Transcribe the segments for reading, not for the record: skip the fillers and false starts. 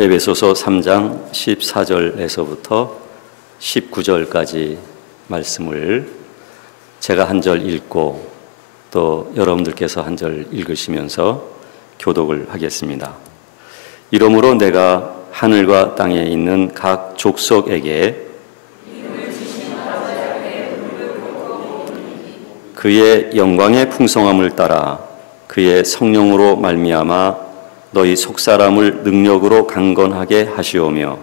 에베소서 3장 14절에서부터 19절까지 말씀을 제가 한 절 읽고 또 여러분들께서 한 절 읽으시면서 교독을 하겠습니다. 이러므로 내가 하늘과 땅에 있는 각 족속에게 그의 영광의 풍성함을 따라 그의 성령으로 말미암아 너희 속사람을 능력으로 강건하게 하시오며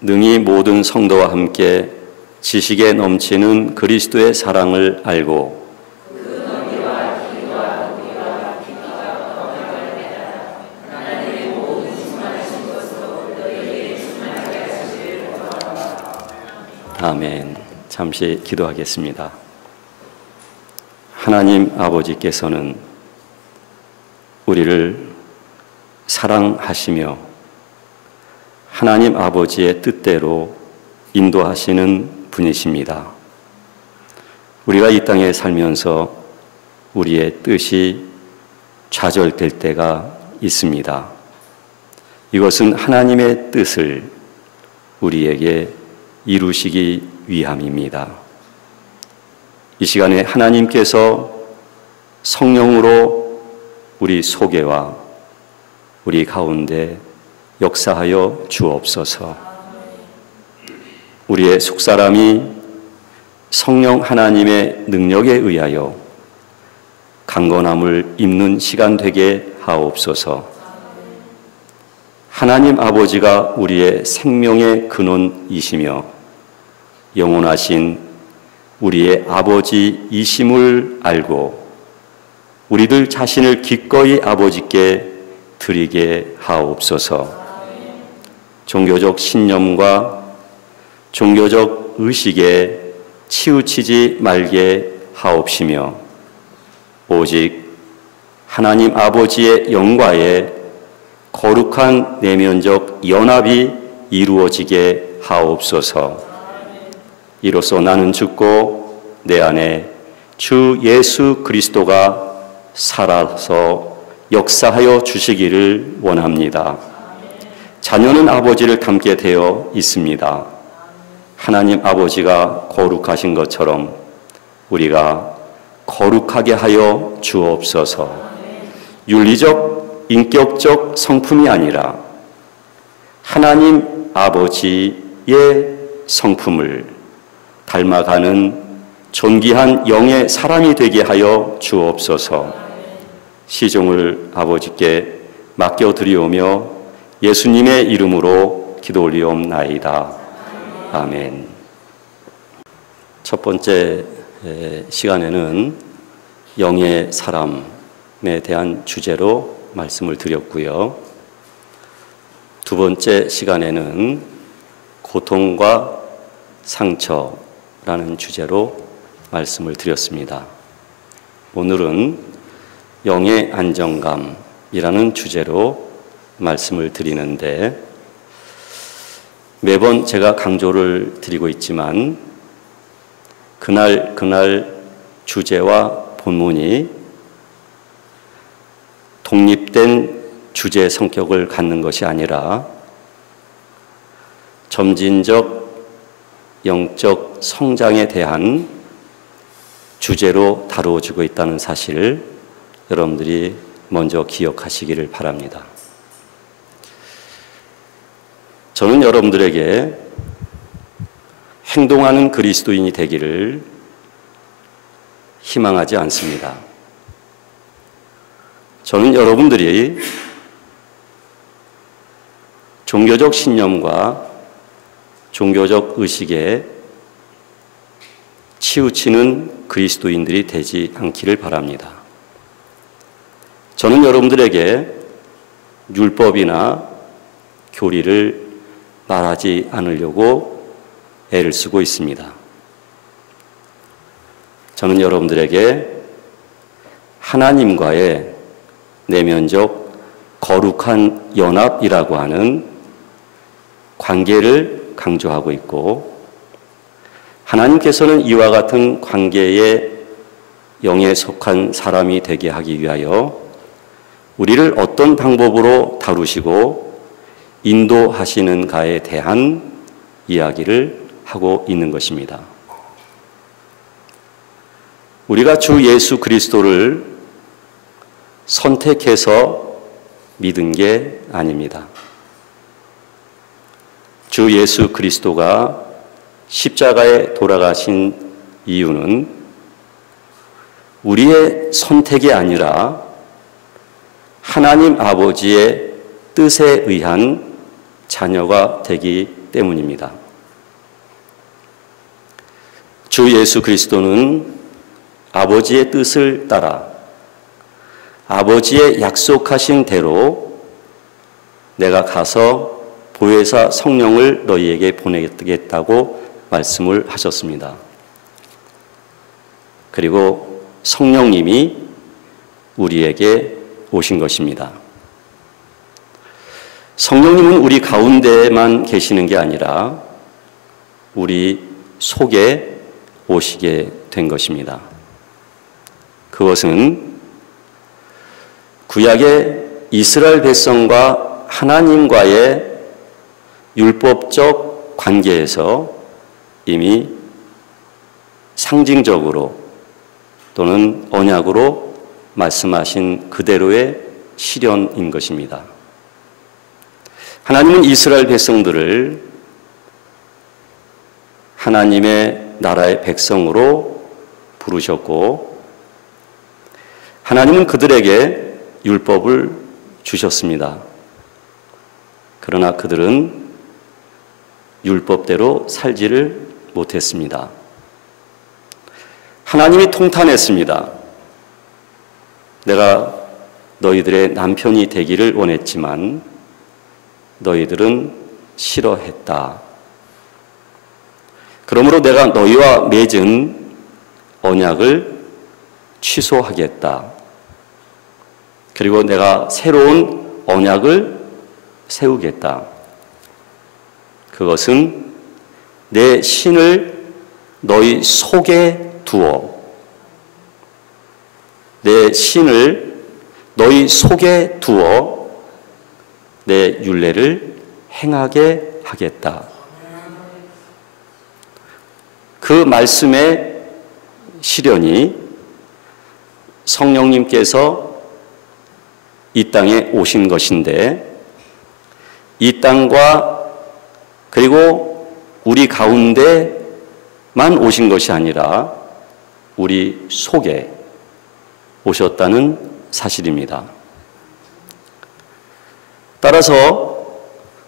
능히 모든 성도와 함께 지식에 넘치는 그리스도의 사랑을 알고 아멘. 잠시 기도하겠습니다. 하나님 아버지께서는 우리를 사랑하시며 하나님 아버지의 뜻대로 인도하시는 분이십니다. 우리가 이 땅에 살면서 우리의 뜻이 좌절될 때가 있습니다. 이것은 하나님의 뜻을 우리에게 이루시기 위함입니다. 이 시간에 하나님께서 성령으로 우리 속에와 우리 가운데 역사하여 주옵소서. 우리의 속사람이 성령 하나님의 능력에 의하여 강건함을 입는 시간 되게 하옵소서. 하나님 아버지가 우리의 생명의 근원이시며 영원하신 우리의 아버지이심을 알고 우리들 자신을 기꺼이 아버지께 드리게 하옵소서. 종교적 신념과 종교적 의식에 치우치지 말게 하옵시며 오직 하나님 아버지의 영과에 거룩한 내면적 연합이 이루어지게 하옵소서. 이로써 나는 죽고 내 안에 주 예수 그리스도가 살아서 역사하여 주시기를 원합니다. 자녀는 아버지를 닮게 되어 있습니다. 하나님 아버지가 거룩하신 것처럼 우리가 거룩하게 하여 주옵소서. 윤리적 인격적 성품이 아니라 하나님 아버지의 성품을 닮아가는 존귀한 영의 사람이 되게 하여 주옵소서. 시종을 아버지께 맡겨드리오며 예수님의 이름으로 기도 올리옵나이다. 아멘. 첫 번째 시간에는 영의 사람에 대한 주제로 말씀을 드렸고요. 두 번째 시간에는 고통과 상처라는 주제로 말씀을 드렸습니다. 오늘은 영의 안정감이라는 주제로 말씀을 드리는데 매번 제가 강조를 드리고 있지만 그날 주제와 본문이 독립된 주제 성격을 갖는 것이 아니라 점진적 영적 성장에 대한 주제로 다루어지고 있다는 사실을 여러분들이 먼저 기억하시기를 바랍니다. 저는 여러분들에게 행동하는 그리스도인이 되기를 희망하지 않습니다. 저는 여러분들이 종교적 신념과 종교적 의식에 치우치는 그리스도인들이 되지 않기를 바랍니다. 저는 여러분들에게 율법이나 교리를 말하지 않으려고 애를 쓰고 있습니다. 저는 여러분들에게 하나님과의 내면적 거룩한 연합이라고 하는 관계를 강조하고 있고 하나님께서는 이와 같은 관계의 영에 속한 사람이 되게 하기 위하여 우리를 어떤 방법으로 다루시고 인도하시는가에 대한 이야기를 하고 있는 것입니다. 우리가 주 예수 그리스도를 선택해서 믿은 게 아닙니다. 주 예수 그리스도가 십자가에 돌아가신 이유는 우리의 선택이 아니라 하나님 아버지의 뜻에 의한 자녀가 되기 때문입니다. 주 예수 그리스도는 아버지의 뜻을 따라 아버지의 약속하신 대로 내가 가서 보혜사 성령을 너희에게 보내겠다고 말씀을 하셨습니다. 그리고 성령님이 우리에게 오신 것입니다. 성령님은 우리 가운데만 계시는 게 아니라 우리 속에 오시게 된 것입니다. 그것은 구약의 이스라엘 백성과 하나님과의 율법적 관계에서 이미 상징적으로 또는 언약으로 말씀하신 그대로의 실현인 것입니다. 하나님은 이스라엘 백성들을 하나님의 나라의 백성으로 부르셨고 하나님은 그들에게 율법을 주셨습니다. 그러나 그들은 율법대로 살지를 못했습니다. 하나님이 통탄했습니다. 내가 너희들의 남편이 되기를 원했지만 너희들은 싫어했다. 그러므로 내가 너희와 맺은 언약을 취소하겠다. 그리고 내가 새로운 언약을 세우겠다. 그것은 내 신을 너희 속에 두어 내 신을 너희 속에 두어 내 율례를 행하게 하겠다. 그 말씀의 실현이 성령님께서 이 땅에 오신 것인데 이 땅과 그리고 우리 가운데만 오신 것이 아니라 우리 속에 오셨다는 사실입니다. 따라서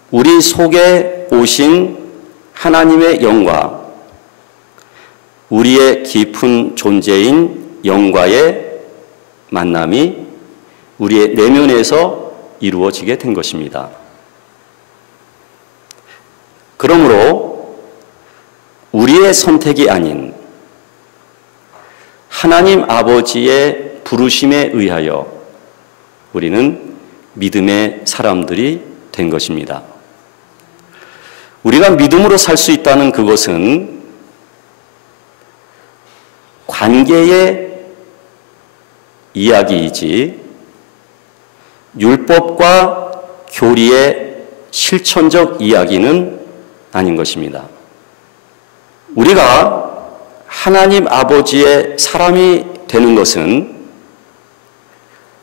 우리 속에 오신 하나님의 영과 우리의 깊은 존재인 영과의 만남이 우리의 내면에서 이루어지게 된 것입니다. 그러므로 우리의 선택이 아닌 하나님 아버지의 부르심에 의하여 우리는 믿음의 사람들이 된 것입니다. 우리가 믿음으로 살 수 있다는 그것은 관계의 이야기이지 율법과 교리의 실천적 이야기는 아닌 것입니다. 우리가 하나님 아버지의 사람이 되는 것은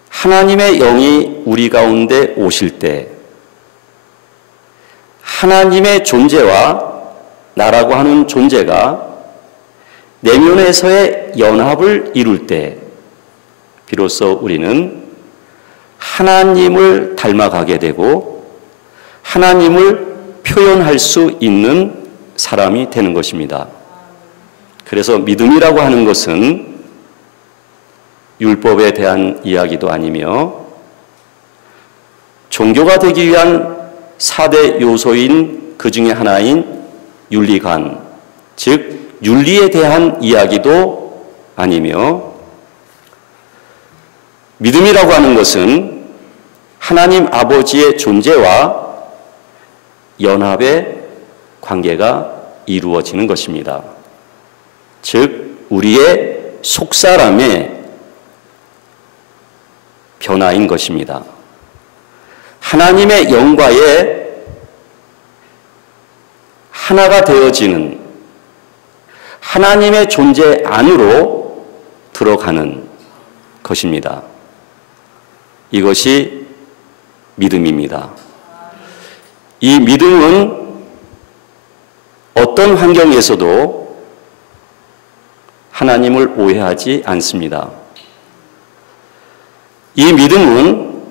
하나님의 영이 우리 가운데 오실 때 하나님의 존재와 나라고 하는 존재가 내면에서의 연합을 이룰 때 비로소 우리는 하나님을 닮아가게 되고 하나님을 표현할 수 있는 사람이 되는 것입니다. 그래서 믿음이라고 하는 것은 율법에 대한 이야기도 아니며 종교가 되기 위한 4대 요소인 그 중에 하나인 윤리관, 즉 윤리에 대한 이야기도 아니며 믿음이라고 하는 것은 하나님 아버지의 존재와 연합의 관계가 이루어지는 것입니다. 즉 우리의 속사람의 변화인 것입니다. 하나님의 영과의 하나가 되어지는 하나님의 존재 안으로 들어가는 것입니다. 이것이 믿음입니다. 이 믿음은 어떤 환경에서도 하나님을 오해하지 않습니다. 이 믿음은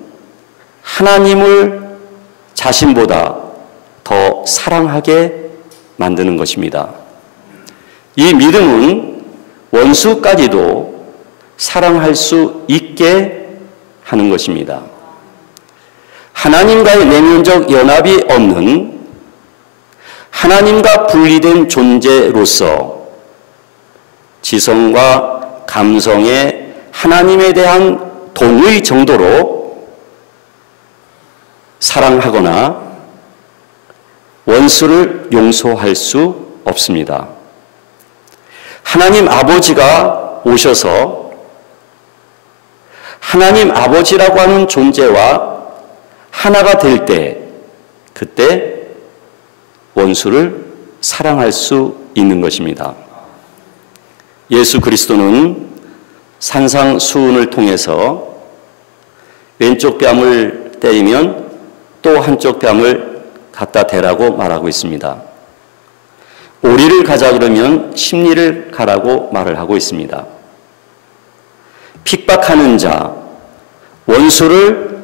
하나님을 자신보다 더 사랑하게 만드는 것입니다. 이 믿음은 원수까지도 사랑할 수 있게 하는 것입니다. 하나님과의 내면적 연합이 없는 하나님과 분리된 존재로서 지성과 감성의 하나님에 대한 동의 정도로 사랑하거나 원수를 용서할 수 없습니다. 하나님 아버지가 오셔서 하나님 아버지라고 하는 존재와 하나가 될 때, 그때 원수를 사랑할 수 있는 것입니다. 예수 그리스도는 산상수훈을 통해서 왼쪽 뺨을 때리면 또 한쪽 뺨을 갖다 대라고 말하고 있습니다. 오리를 가자 그러면 십리를 가라고 말을 하고 있습니다. 핍박하는 자, 원수를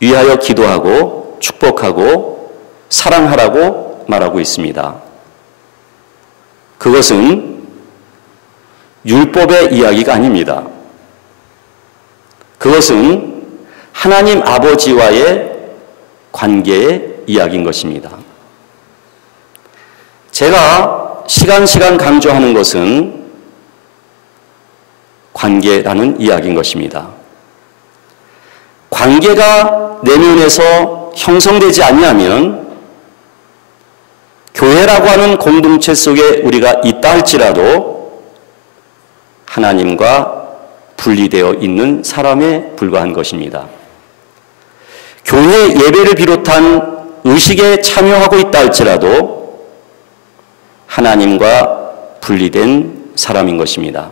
위하여 기도하고 축복하고 사랑하라고 말하고 있습니다. 그것은 율법의 이야기가 아닙니다. 그것은 하나님 아버지와의 관계의 이야기인 것입니다. 제가 시간 강조하는 것은 관계라는 이야기인 것입니다. 관계가 내면에서 형성되지 않냐면 교회라고 하는 공동체 속에 우리가 있다 할지라도 하나님과 분리되어 있는 사람에 불과한 것입니다. 교회 예배를 비롯한 의식에 참여하고 있다 할지라도 하나님과 분리된 사람인 것입니다.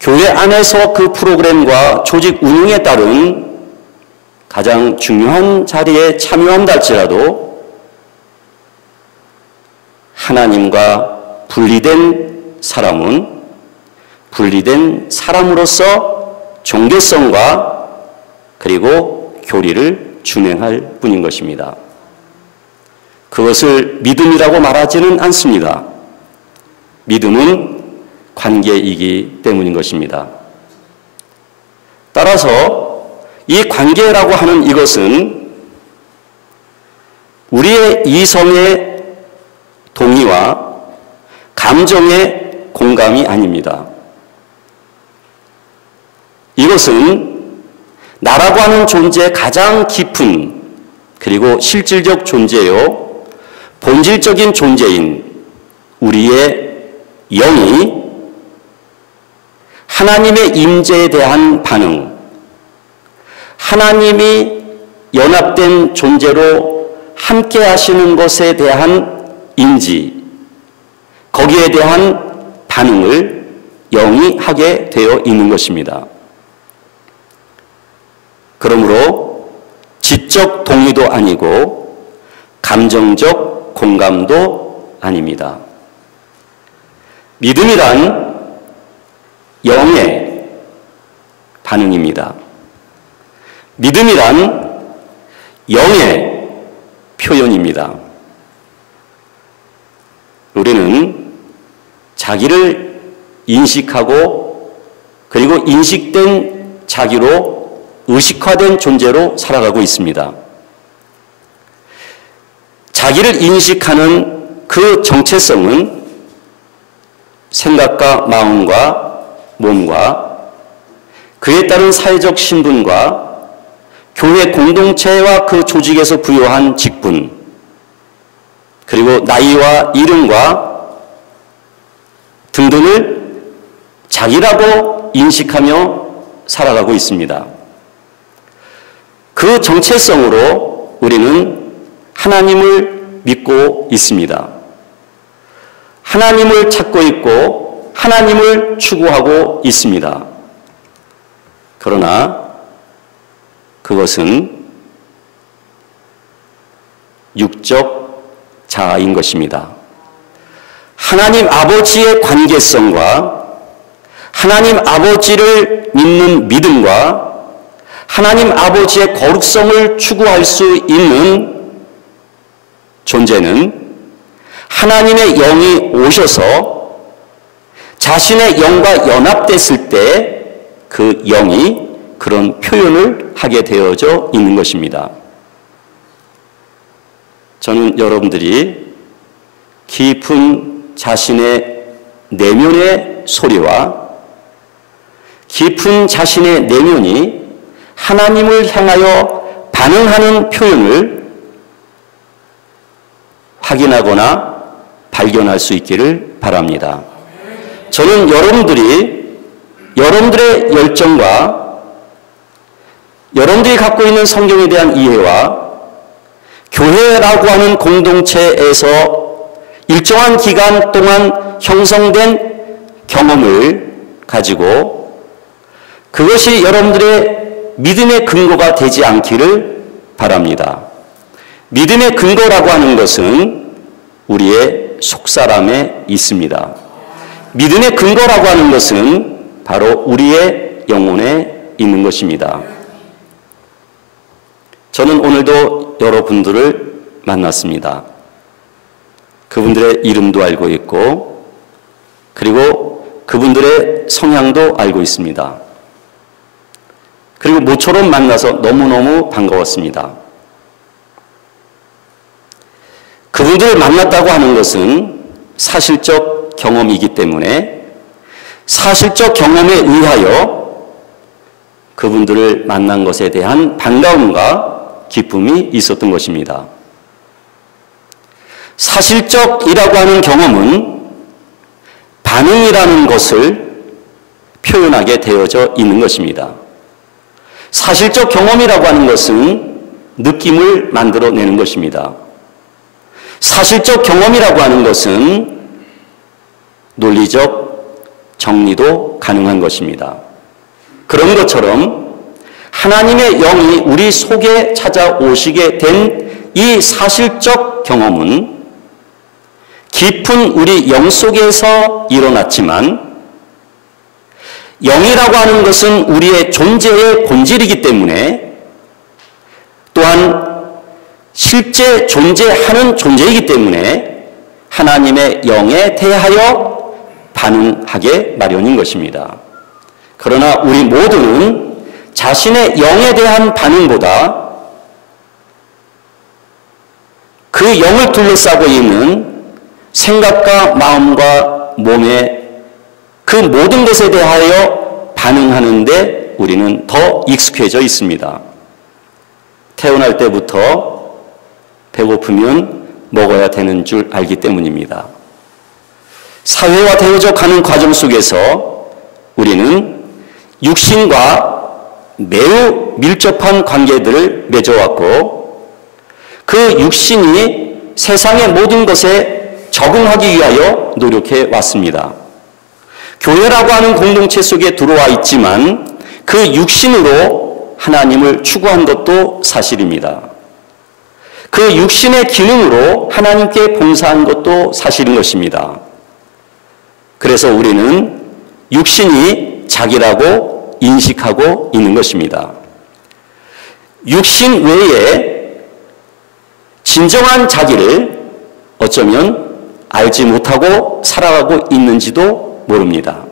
교회 안에서 그 프로그램과 조직 운영에 따른 가장 중요한 자리에 참여한다 할지라도 하나님과 분리된 사람은 분리된 사람으로서 종교성과 그리고 교리를 준행할 뿐인 것입니다. 그것을 믿음이라고 말하지는 않습니다. 믿음은 관계이기 때문인 것입니다. 따라서 이 관계라고 하는 이것은 우리의 이성의 동의와 감정의 공감이 아닙니다. 이것은 나라고 하는 존재의 가장 깊은 그리고 실질적 존재요 본질적인 존재인 우리의 영이 하나님의 임재에 대한 반응, 하나님이 연합된 존재로 함께 하시는 것에 대한 인지, 거기에 대한 반응을 영이 하게 되어 있는 것입니다. 그러므로 지적 동의도 아니고 감정적 공감도 아닙니다. 믿음이란 영의 반응입니다. 믿음이란 영의 표현입니다. 우리는 자기를 인식하고 그리고 인식된 자기로 의식화된 존재로 살아가고 있습니다. 자기를 인식하는 그 정체성은 생각과 마음과 몸과 그에 따른 사회적 신분과 교회 공동체와 그 조직에서 부여한 직분, 그리고 나이와 이름과 등등을 자기라고 인식하며 살아가고 있습니다. 그 정체성으로 우리는 하나님을 믿고 있습니다. 하나님을 찾고 있고 하나님을 추구하고 있습니다. 그러나 그것은 육적 자아인 것입니다. 하나님 아버지의 관계성과 하나님 아버지를 믿는 믿음과 하나님 아버지의 거룩성을 추구할 수 있는 존재는 하나님의 영이 오셔서 자신의 영과 연합됐을 때 그 영이 그런 표현을 하게 되어져 있는 것입니다. 저는 여러분들이 깊은 자신의 내면의 소리와 깊은 자신의 내면이 하나님을 향하여 반응하는 표현을 확인하거나 발견할 수 있기를 바랍니다. 저는 여러분들의 열정과 여러분들이 갖고 있는 성경에 대한 이해와 교회라고 하는 공동체에서 일정한 기간 동안 형성된 경험을 가지고 그것이 여러분들의 믿음의 근거가 되지 않기를 바랍니다. 믿음의 근거라고 하는 것은 우리의 속사람에 있습니다. 믿음의 근거라고 하는 것은 바로 우리의 영혼에 있는 것입니다. 저는 오늘도 여러분들을 만났습니다. 그분들의 이름도 알고 있고 그리고 그분들의 성향도 알고 있습니다. 그리고 모처럼 만나서 너무너무 반가웠습니다. 그분들을 만났다고 하는 것은 사실적 경험이기 때문에 사실적 경험에 의하여 그분들을 만난 것에 대한 반가움과 기쁨이 있었던 것입니다. 사실적이라고 하는 경험은 반응이라는 것을 표현하게 되어져 있는 것입니다. 사실적 경험이라고 하는 것은 느낌을 만들어내는 것입니다. 사실적 경험이라고 하는 것은 논리적 정리도 가능한 것입니다. 그런 것처럼 하나님의 영이 우리 속에 찾아오시게 된 이 사실적 경험은 깊은 우리 영 속에서 일어났지만 영이라고 하는 것은 우리의 존재의 본질이기 때문에 또한 실제 존재하는 존재이기 때문에 하나님의 영에 대하여 반응하게 마련인 것입니다. 그러나 우리 모두는 자신의 영에 대한 반응보다 그 영을 둘러싸고 있는 생각과 마음과 몸의 그 모든 것에 대하여 반응하는데 우리는 더 익숙해져 있습니다. 태어날 때부터 배고프면 먹어야 되는 줄 알기 때문입니다. 사회화되어져 가는 과정 속에서 우리는 육신과 매우 밀접한 관계들을 맺어왔고 그 육신이 세상의 모든 것에 적응하기 위하여 노력해 왔습니다. 교회라고 하는 공동체 속에 들어와 있지만 그 육신으로 하나님을 추구한 것도 사실입니다. 그 육신의 기능으로 하나님께 봉사한 것도 사실인 것입니다. 그래서 우리는 육신이 자기라고 인식하고 있는 것입니다. 육신 외에 진정한 자기를 어쩌면 알지 못하고 살아가고 있는지도 모릅니다.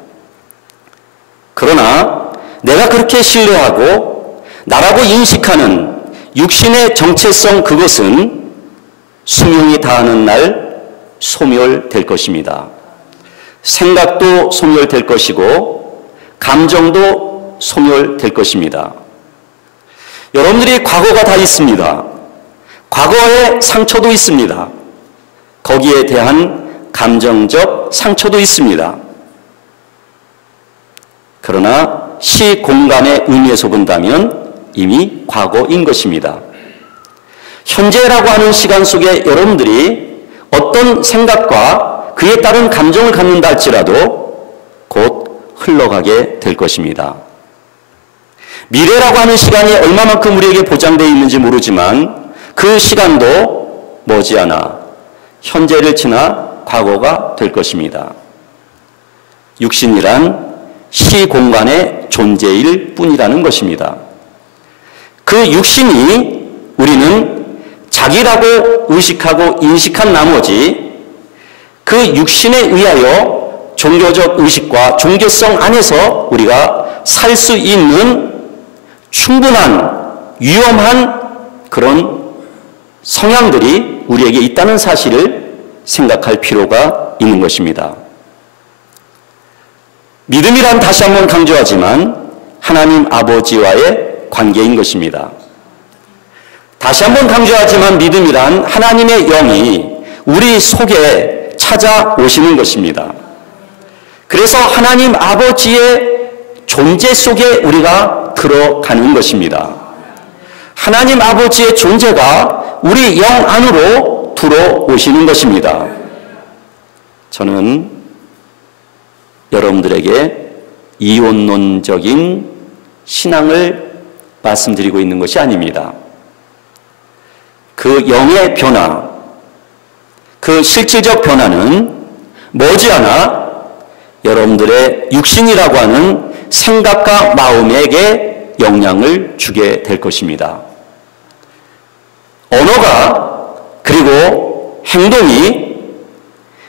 그러나 내가 그렇게 신뢰하고 나라고 인식하는 육신의 정체성 그것은 수명이 다하는 날 소멸될 것입니다. 생각도 소멸될 것이고 감정도 소멸될 것입니다. 여러분들이 과거가 다 있습니다. 과거의 상처도 있습니다. 거기에 대한 감정적 상처도 있습니다. 그러나 시공간의 의미에서 본다면 이미 과거인 것입니다. 현재라고 하는 시간 속에 여러분들이 어떤 생각과 그에 따른 감정을 갖는다 할지라도 곧 흘러가게 될 것입니다. 미래라고 하는 시간이 얼마만큼 우리에게 보장되어 있는지 모르지만 그 시간도 머지않아 현재를 지나 과거가 될 것입니다. 육신이란 시공간의 존재일 뿐이라는 것입니다. 그 육신이 우리는 자기라고 의식하고 인식한 나머지 그 육신에 의하여 종교적 의식과 종교성 안에서 우리가 살 수 있는 충분한 위험한 그런 성향들이 우리에게 있다는 사실을 생각할 필요가 있는 것입니다. 믿음이란 다시 한번 강조하지만 하나님 아버지와의 관계인 것입니다. 다시 한번 강조하지만 믿음이란 하나님의 영이 우리 속에 찾아오시는 것입니다. 그래서 하나님 아버지의 존재 속에 우리가 들어가는 것입니다. 하나님 아버지의 존재가 우리 영 안으로 들어오시는 것입니다. 저는 여러분들에게 이원론적인 신앙을 말씀드리고 있는 것이 아닙니다. 그 영의 변화, 그 실질적 변화는 머지않아 여러분들의 육신이라고 하는 생각과 마음에게 영향을 주게 될 것입니다. 언어가 그리고 행동이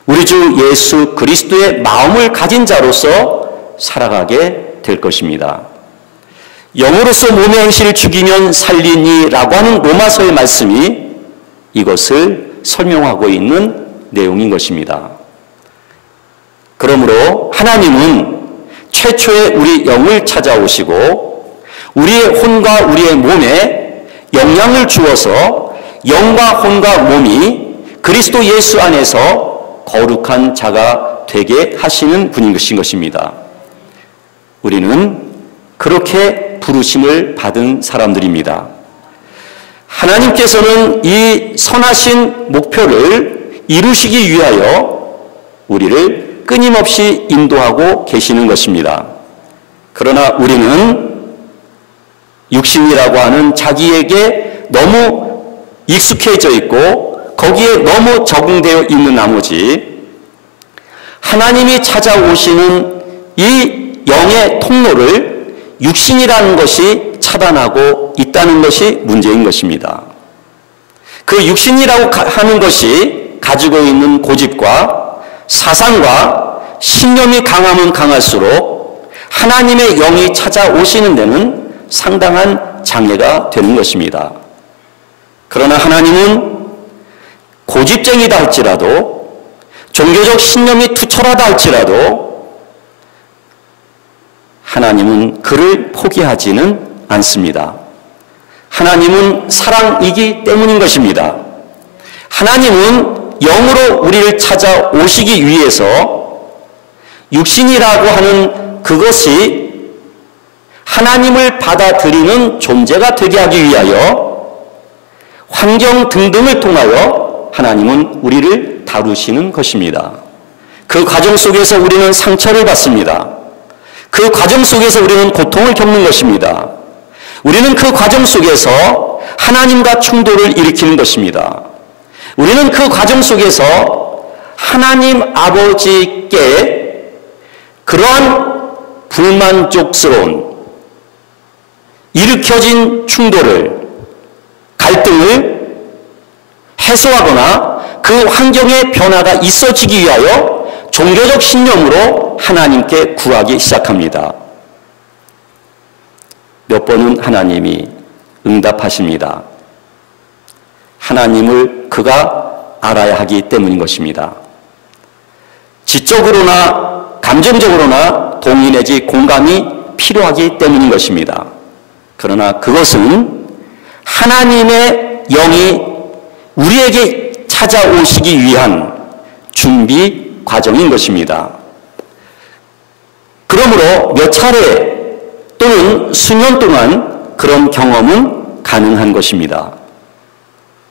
우리 주 예수 그리스도의 마음을 가진 자로서 살아가게 될 것입니다. 영으로서 몸의 행실을 죽이면 살리니라고 하는 로마서의 말씀이 이것을 설명하고 있는 내용인 것입니다. 그러므로 하나님은 최초에 우리 영을 찾아오시고 우리의 혼과 우리의 몸에 영향을 주어서 영과 혼과 몸이 그리스도 예수 안에서 거룩한 자가 되게 하시는 분인 것입니다. 우리는 그렇게 부르심을 받은 사람들입니다. 하나님께서는 이 선하신 목표를 이루시기 위하여 우리를 끊임없이 인도하고 계시는 것입니다. 그러나 우리는 육신이라고 하는 자기에게 너무 익숙해져 있고 거기에 너무 적응되어 있는 나머지 하나님이 찾아오시는 이 영의 통로를 육신이라는 것이 차단하고 있다는 것이 문제인 것입니다. 그 육신이라고 하는 것이 가지고 있는 고집과 사상과 신념이 강하면 강할수록 하나님의 영이 찾아오시는 데는 상당한 장애가 되는 것입니다. 그러나 하나님은 고집쟁이다 할지라도 종교적 신념이 투철하다 할지라도 하나님은 그를 포기하지는 않습니다. 하나님은 사랑이기 때문인 것입니다. 하나님은 영으로 우리를 찾아오시기 위해서 육신이라고 하는 그것이 하나님을 받아들이는 존재가 되게 하기 위하여 환경 등등을 통하여 하나님은 우리를 다루시는 것입니다. 그 과정 속에서 우리는 상처를 받습니다. 그 과정 속에서 우리는 고통을 겪는 것입니다. 우리는 그 과정 속에서 하나님과 충돌을 일으키는 것입니다. 우리는 그 과정 속에서 하나님 아버지께 그러한 불만족스러운 일으켜진 충돌을, 갈등을 해소하거나 그 환경의 변화가 있어지기 위하여 종교적 신념으로 하나님께 구하기 시작합니다. 몇 번은 하나님이 응답하십니다. 하나님을 그가 알아야 하기 때문인 것입니다. 지적으로나 감정적으로나 동의 내지 공감이 필요하기 때문인 것입니다. 그러나 그것은 하나님의 영이 우리에게 찾아오시기 위한 준비 과정인 것입니다. 그러므로 몇 차례 또는 수년 동안 그런 경험은 가능한 것입니다.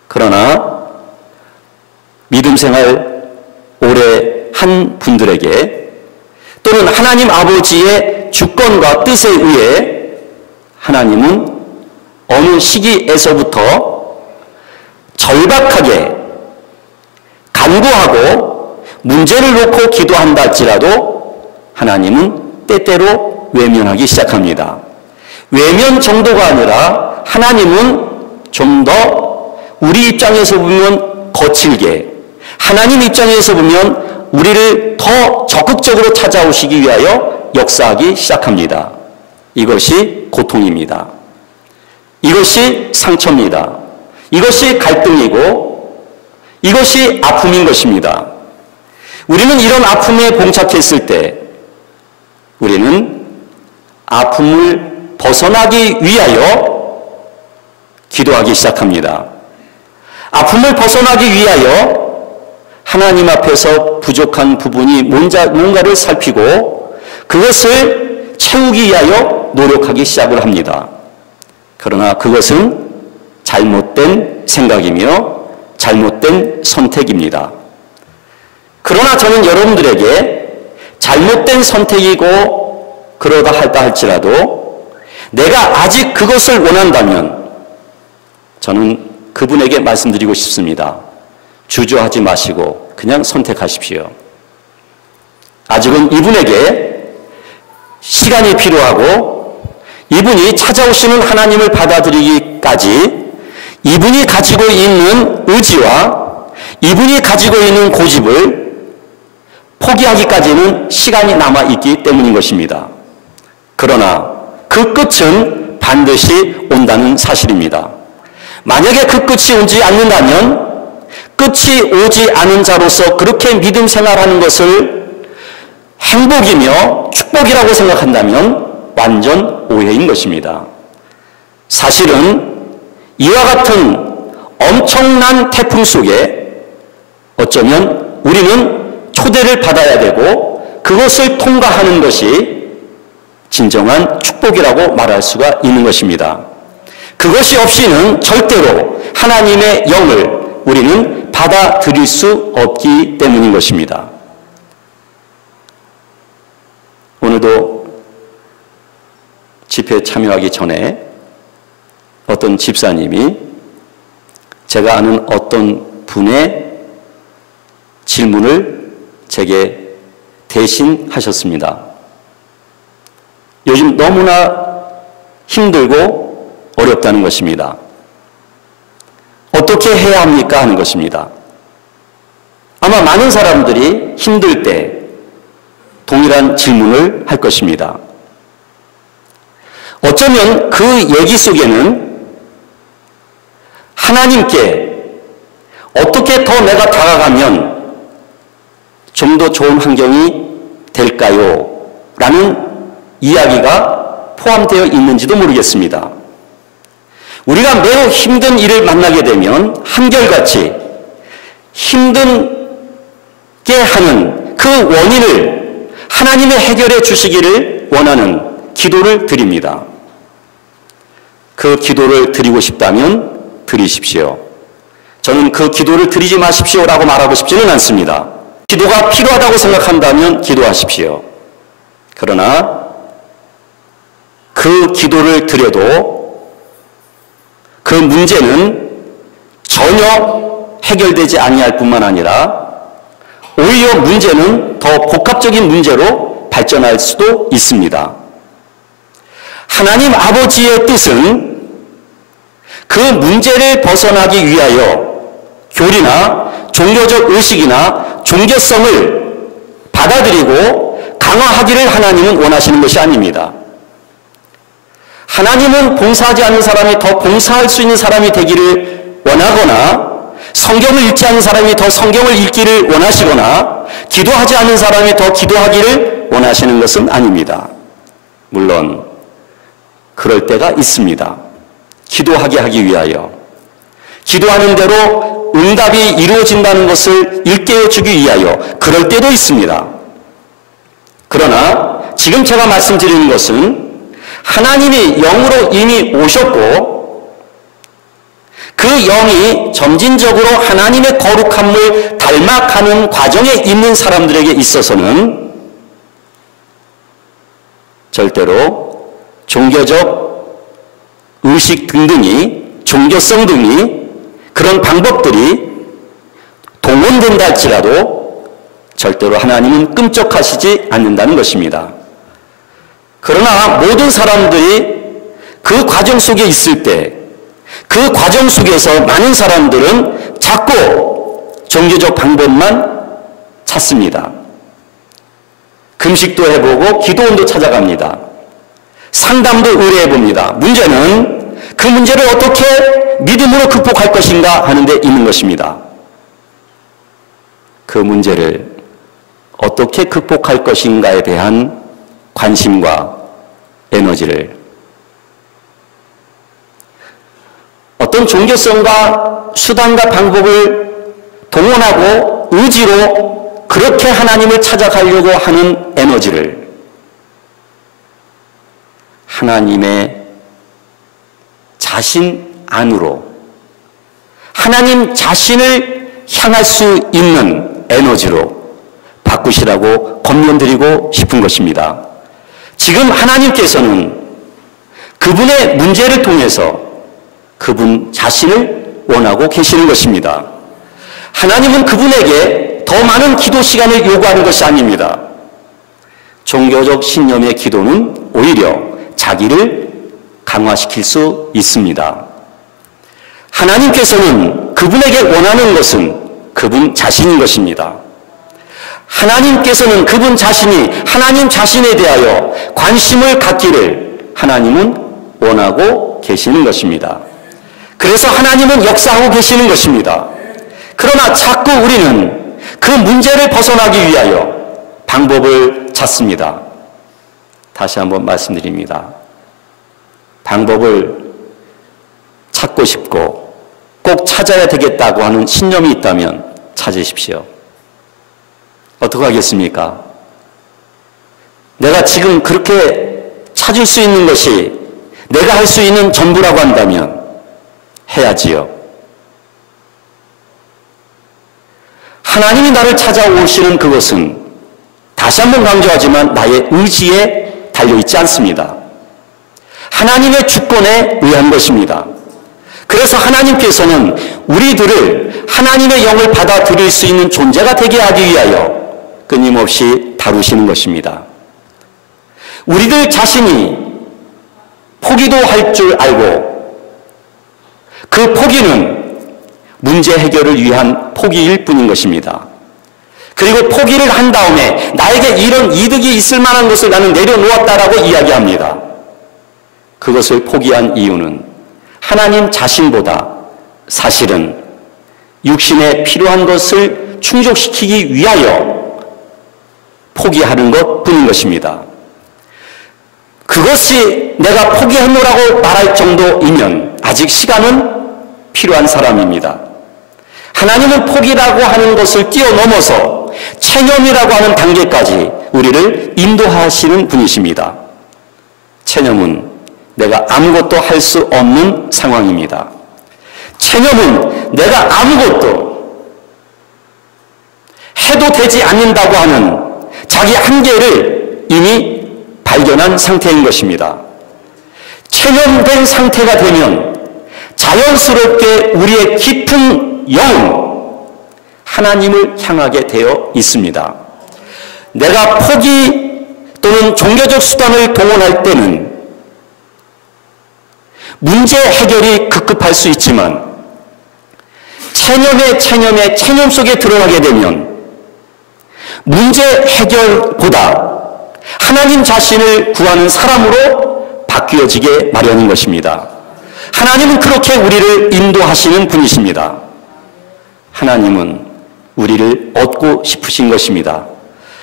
그러나 믿음 생활 오래 한 분들에게 또는 하나님 아버지의 주권과 뜻에 의해 하나님은 어느 시기에서부터 절박하게 간구하고 문제를 놓고 기도한다 할지라도 하나님은 때때로 외면하기 시작합니다. 외면 정도가 아니라 하나님은 좀 더 우리 입장에서 보면 거칠게, 하나님 입장에서 보면 우리를 더 적극적으로 찾아오시기 위하여 역사하기 시작합니다. 이것이 고통입니다. 이것이 상처입니다. 이것이 갈등이고 이것이 아픔인 것입니다. 우리는 이런 아픔에 봉착했을 때 우리는 아픔을 벗어나기 위하여 기도하기 시작합니다. 아픔을 벗어나기 위하여 하나님 앞에서 부족한 부분이 뭔가를 살피고 그것을 채우기 위하여 노력하기 시작을 합니다. 그러나 그것은 잘못된 생각이며 잘못된 선택입니다. 그러나 저는 여러분들에게 잘못된 선택이고 그러다 할다 할지라도 내가 아직 그것을 원한다면 저는 그분에게 말씀드리고 싶습니다. 주저하지 마시고 그냥 선택하십시오. 아직은 이분에게 시간이 필요하고 이분이 찾아오시는 하나님을 받아들이기까지 이분이 가지고 있는 의지와 이분이 가지고 있는 고집을 포기하기까지는 시간이 남아있기 때문인 것입니다. 그러나 그 끝은 반드시 온다는 사실입니다. 만약에 그 끝이 오지 않는다면 끝이 오지 않은 자로서 그렇게 믿음 생활하는 것을 행복이며 축복이라고 생각한다면 완전 오해인 것입니다. 사실은 이와 같은 엄청난 태풍 속에 어쩌면 우리는 초대를 받아야 되고 그것을 통과하는 것이 진정한 축복이라고 말할 수가 있는 것입니다. 그것이 없이는 절대로 하나님의 영을 우리는 받아들일 수 없기 때문인 것입니다. 오늘도 집회에 참여하기 전에 어떤 집사님이 제가 아는 어떤 분의 질문을 제게 대신 하셨습니다. 요즘 너무나 힘들고 어렵다는 것입니다. 어떻게 해야 합니까? 하는 것입니다. 아마 많은 사람들이 힘들 때 동일한 질문을 할 것입니다. 어쩌면 그 얘기 속에는 하나님께 어떻게 더 내가 다가가면 좀 더 좋은 환경이 될까요? 라는 이야기가 포함되어 있는지도 모르겠습니다. 우리가 매우 힘든 일을 만나게 되면 한결같이 힘들게 하는 그 원인을 하나님의 해결해 주시기를 원하는 기도를 드립니다. 그 기도를 드리고 싶다면 드리십시오. 저는 그 기도를 드리지 마십시오라고 말하고 싶지는 않습니다. 기도가 필요하다고 생각한다면 기도하십시오. 그러나 그 기도를 드려도 그 문제는 전혀 해결되지 아니할 뿐만 아니라 오히려 문제는 더 복합적인 문제로 발전할 수도 있습니다. 하나님 아버지의 뜻은 그 문제를 벗어나기 위하여 교리나 종교적 의식이나 종교성을 받아들이고 강화하기를 하나님은 원하시는 것이 아닙니다. 하나님은 봉사하지 않는 사람이 더 봉사할 수 있는 사람이 되기를 원하거나 성경을 읽지 않는 사람이 더 성경을 읽기를 원하시거나 기도하지 않는 사람이 더 기도하기를 원하시는 것은 아닙니다. 물론 그럴 때가 있습니다. 기도하게 하기 위하여 기도하는 대로 응답이 이루어진다는 것을 일깨워 주기 위하여 그럴 때도 있습니다. 그러나 지금 제가 말씀드리는 것은 하나님이 영으로 이미 오셨고 그 영이 점진적으로 하나님의 거룩함을 닮아가는 과정에 있는 사람들에게 있어서는 절대로 종교적 의식 등등이, 종교성 등이, 그런 방법들이 동원된다 할지라도 절대로 하나님은 끔찍하시지 않는다는 것입니다. 그러나 모든 사람들이 그 과정 속에 있을 때, 그 과정 속에서 많은 사람들은 자꾸 종교적 방법만 찾습니다. 금식도 해보고 기도원도 찾아갑니다. 상담도 의뢰해봅니다. 문제는 그 문제를 어떻게 믿음으로 극복할 것인가 하는 데 있는 것입니다. 그 문제를 어떻게 극복할 것인가에 대한 관심과 에너지를 어떤 종교성과 수단과 방법을 동원하고 의지로 그렇게 하나님을 찾아가려고 하는 에너지를 하나님의 자신 안으로 하나님 자신을 향할 수 있는 에너지로 바꾸시라고 권면드리고 싶은 것입니다. 지금 하나님께서는 그분의 문제를 통해서 그분 자신을 원하고 계시는 것입니다. 하나님은 그분에게 더 많은 기도 시간을 요구하는 것이 아닙니다. 종교적 신념의 기도는 오히려 자기를 강화시킬 수 있습니다. 하나님께서는 그분에게 원하는 것은 그분 자신인 것입니다. 하나님께서는 그분 자신이 하나님 자신에 대하여 관심을 갖기를 하나님은 원하고 계시는 것입니다. 그래서 하나님은 역사하고 계시는 것입니다. 그러나 자꾸 우리는 그 문제를 벗어나기 위하여 방법을 찾습니다. 다시 한번 말씀드립니다. 방법을 찾고 싶고 꼭 찾아야 되겠다고 하는 신념이 있다면 찾으십시오. 어떻게 하겠습니까? 내가 지금 그렇게 찾을 수 있는 것이 내가 할 수 있는 전부라고 한다면 해야지요. 하나님이 나를 찾아오시는 그것은 다시 한번 강조하지만 나의 의지에 달려있지 않습니다. 하나님의 주권에 의한 것입니다. 그래서 하나님께서는 우리들을 하나님의 영을 받아들일 수 있는 존재가 되게 하기 위하여 끊임없이 다루시는 것입니다. 우리들 자신이 포기도 할 줄 알고 그 포기는 문제 해결을 위한 포기일 뿐인 것입니다. 그리고 포기를 한 다음에 나에게 이런 이득이 있을 만한 것을 나는 내려놓았다라고 이야기합니다. 그것을 포기한 이유는 하나님 자신보다 사실은 육신에 필요한 것을 충족시키기 위하여 포기하는 것뿐인 것입니다. 그것이 내가 포기해놓으라고 말할 정도이면 아직 시간은 필요한 사람입니다. 하나님은 포기라고 하는 것을 뛰어넘어서 체념이라고 하는 단계까지 우리를 인도하시는 분이십니다. 체념은 내가 아무것도 할 수 없는 상황입니다. 체념은 내가 아무것도 해도 되지 않는다고 하는 자기 한계를 이미 발견한 상태인 것입니다. 체념된 상태가 되면 자연스럽게 우리의 깊은 영은 하나님을 향하게 되어 있습니다. 내가 포기 또는 종교적 수단을 동원할 때는 문제 해결이 급급할 수 있지만 체념 속에 들어가게 되면 문제 해결보다 하나님 자신을 구하는 사람으로 바뀌어지게 마련인 것입니다. 하나님은 그렇게 우리를 인도하시는 분이십니다. 하나님은 우리를 얻고 싶으신 것입니다.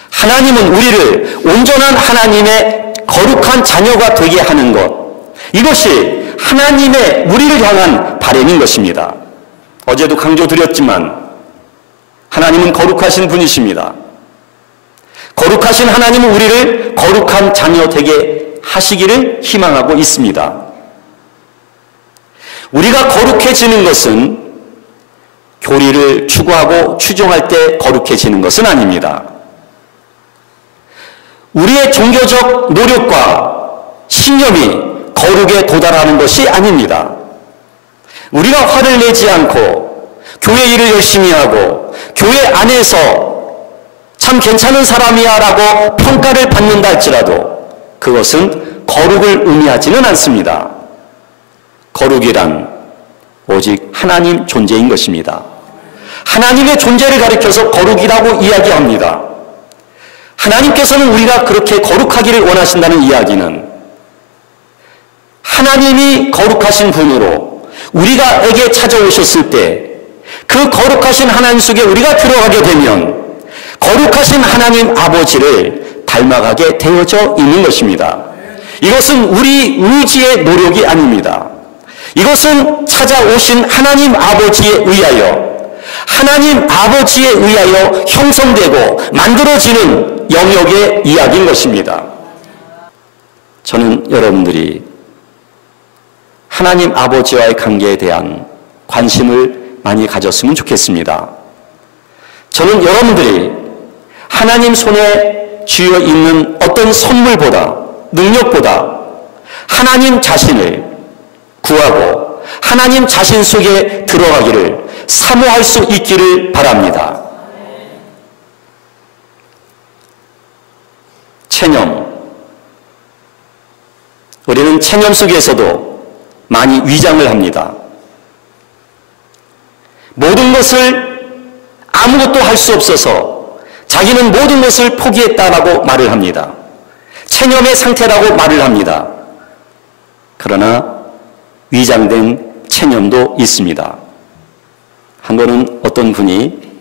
하나님은 우리를 온전한 하나님의 거룩한 자녀가 되게 하는 것, 이것이 하나님의 우리를 향한 바람인 것입니다. 어제도 강조드렸지만 하나님은 거룩하신 분이십니다. 거룩하신 하나님은 우리를 거룩한 자녀 되게 하시기를 희망하고 있습니다. 우리가 거룩해지는 것은 교리를 추구하고 추종할 때 거룩해지는 것은 아닙니다. 우리의 종교적 노력과 신념이 거룩에 도달하는 것이 아닙니다. 우리가 화를 내지 않고 교회 일을 열심히 하고 교회 안에서 참 괜찮은 사람이야 라고 평가를 받는다 할지라도 그것은 거룩을 의미하지는 않습니다. 거룩이란 오직 하나님 존재인 것입니다. 하나님의 존재를 가리켜서 거룩이라고 이야기합니다. 하나님께서는 우리가 그렇게 거룩하기를 원하신다는 이야기는 하나님이 거룩하신 분으로 우리가에게 찾아오셨을 때 그 거룩하신 하나님 속에 우리가 들어가게 되면 거룩하신 하나님 아버지를 닮아가게 되어져 있는 것입니다. 이것은 우리 의지의 노력이 아닙니다. 이것은 찾아오신 하나님 아버지에 의하여 하나님 아버지에 의하여 형성되고 만들어지는 영역의 이야기인 것입니다. 저는 여러분들이 하나님 아버지와의 관계에 대한 관심을 많이 가졌으면 좋겠습니다. 저는 여러분들이 하나님 손에 쥐어 있는 어떤 선물보다 능력보다 하나님 자신을 구하고 하나님 자신 속에 들어가기를 사모할 수 있기를 바랍니다. 체념. 우리는 체념 속에서도 많이 위장을 합니다. 모든 것을 아무것도 할 수 없어서 자기는 모든 것을 포기했다라고 말을 합니다. 체념의 상태라고 말을 합니다. 그러나 위장된 체념도 있습니다. 한 번은 어떤 분이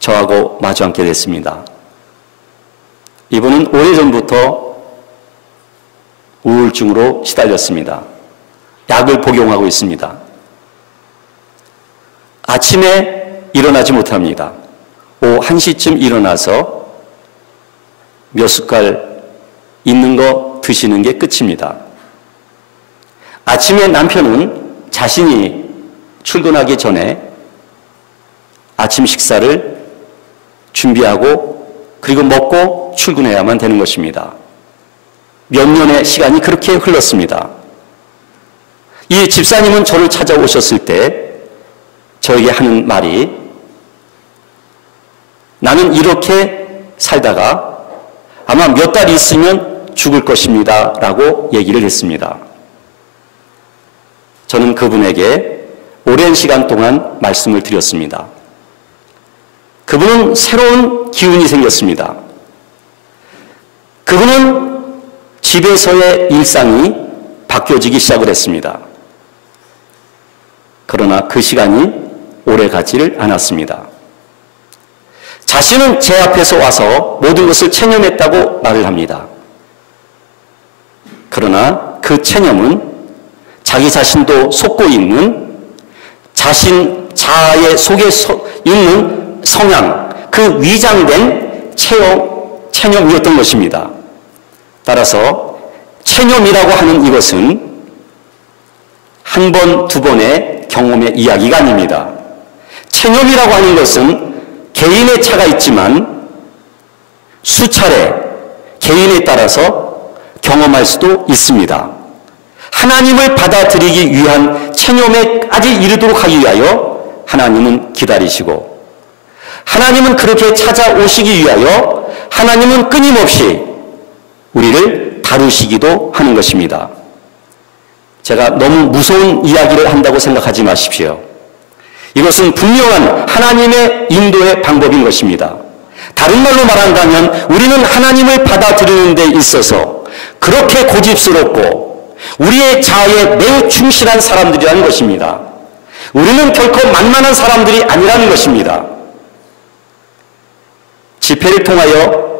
저하고 마주 앉게 됐습니다. 이분은 오래전부터 우울증으로 시달렸습니다. 약을 복용하고 있습니다. 아침에 일어나지 못합니다. 오후 1시쯤 일어나서 몇 숟갈 있는 거 드시는 게 끝입니다. 아침에 남편은 자신이 출근하기 전에 아침 식사를 준비하고 그리고 먹고 출근해야만 되는 것입니다. 몇 년의 시간이 그렇게 흘렀습니다. 이 집사님은 저를 찾아오셨을 때 저에게 하는 말이 나는 이렇게 살다가 아마 몇 달 있으면 죽을 것입니다 라고 얘기를 했습니다. 저는 그분에게 오랜 시간 동안 말씀을 드렸습니다. 그분은 새로운 기운이 생겼습니다. 그분은 집에서의 일상이 바뀌어지기 시작을 했습니다. 그러나 그 시간이 오래 가지를 않았습니다. 자신은 제 앞에서 와서 모든 것을 체념했다고 말을 합니다. 그러나 그 체념은 자기 자신도 속고 있는 자신 자아의 속에 있는 성향, 그 위장된 체념이었던 것입니다. 따라서 체념이라고 하는 이것은 한 번, 두 번의 경험의 이야기가 아닙니다. 체념이라고 하는 것은 개인의 차가 있지만 수차례 개인에 따라서 경험할 수도 있습니다. 하나님을 받아들이기 위한 체념에까지 이르도록 하기 위하여 하나님은 기다리시고 하나님은 그렇게 찾아오시기 위하여 하나님은 끊임없이 우리를 다루시기도 하는 것입니다. 제가 너무 무서운 이야기를 한다고 생각하지 마십시오. 이것은 분명한 하나님의 인도의 방법인 것입니다. 다른 말로 말한다면 우리는 하나님을 받아들이는 데 있어서 그렇게 고집스럽고 우리의 자아에 매우 충실한 사람들이라는 것입니다. 우리는 결코 만만한 사람들이 아니라는 것입니다. 집회를 통하여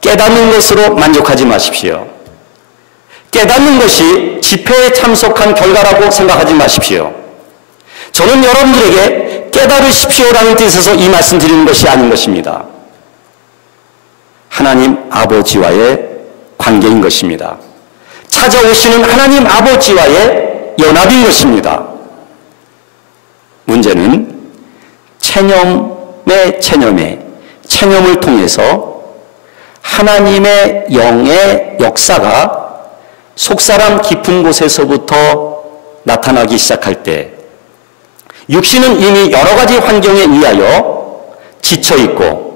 깨닫는 것으로 만족하지 마십시오. 깨닫는 것이 집회에 참석한 결과라고 생각하지 마십시오. 저는 여러분들에게 깨달으십시오라는 뜻에서 이 말씀 드리는 것이 아닌 것입니다. 하나님 아버지와의 관계인 것입니다. 찾아오시는 하나님 아버지와의 연합인 것입니다. 문제는 체념의 체념을 통해서 하나님의 영의 역사가 속사람 깊은 곳에서부터 나타나기 시작할 때 육신은 이미 여러 가지 환경에 의하여 지쳐있고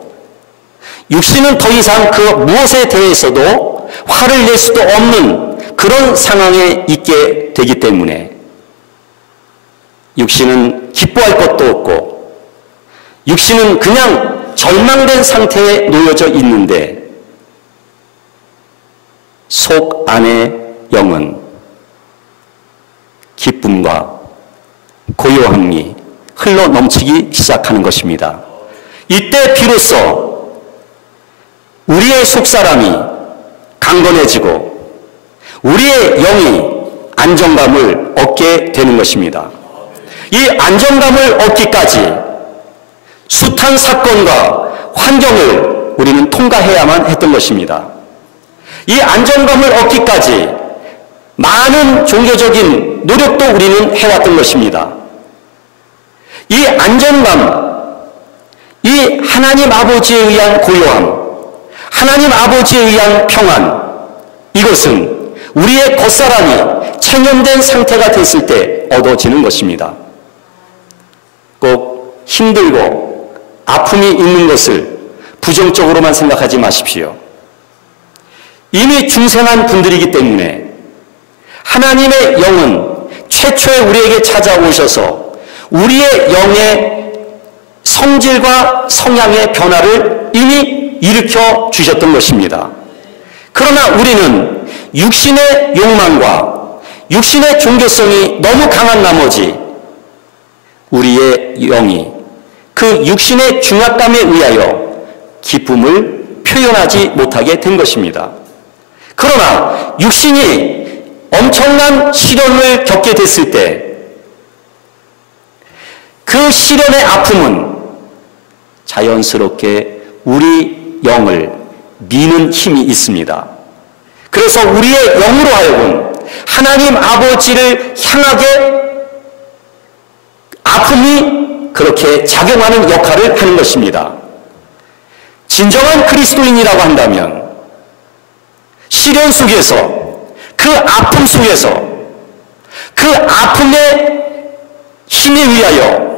육신은 더 이상 그 무엇에 대해서도 화를 낼 수도 없는 그런 상황에 있게 되기 때문에 육신은 기뻐할 것도 없고 육신은 그냥 절망된 상태에 놓여져 있는데 속 안의 영은 기쁨과 고요함이 흘러 넘치기 시작하는 것입니다. 이때 비로소 우리의 속사람이 강건해지고 우리의 영이 안정감을 얻게 되는 것입니다. 이 안정감을 얻기까지 숱한 사건과 환경을 우리는 통과해야만 했던 것입니다. 이 안정감을 얻기까지 많은 종교적인 노력도 우리는 해왔던 것입니다. 이 안정감, 이 하나님 아버지에 의한 고요함, 하나님 아버지에 의한 평안, 이것은 우리의 겉사람이 체념된 상태가 됐을 때 얻어지는 것입니다. 꼭 힘들고 아픔이 있는 것을 부정적으로만 생각하지 마십시오. 이미 중생한 분들이기 때문에 하나님의 영은 최초에 우리에게 찾아오셔서 우리의 영의 성질과 성향의 변화를 이미 일으켜 주셨던 것입니다. 그러나 우리는 육신의 욕망과 육신의 종교성이 너무 강한 나머지 우리의 영이 그 육신의 중압감에 의하여 기쁨을 표현하지 못하게 된 것입니다. 그러나 육신이 엄청난 시련을 겪게 됐을 때 그 시련의 아픔은 자연스럽게 우리 영을 미는 힘이 있습니다. 그래서 우리의 영으로 하여금 하나님 아버지를 향하게 아픔이 그렇게 작용하는 역할을 하는 것입니다. 진정한 그리스도인이라고 한다면 시련 속에서 그 아픔 속에서 그 아픔의 힘에 의하여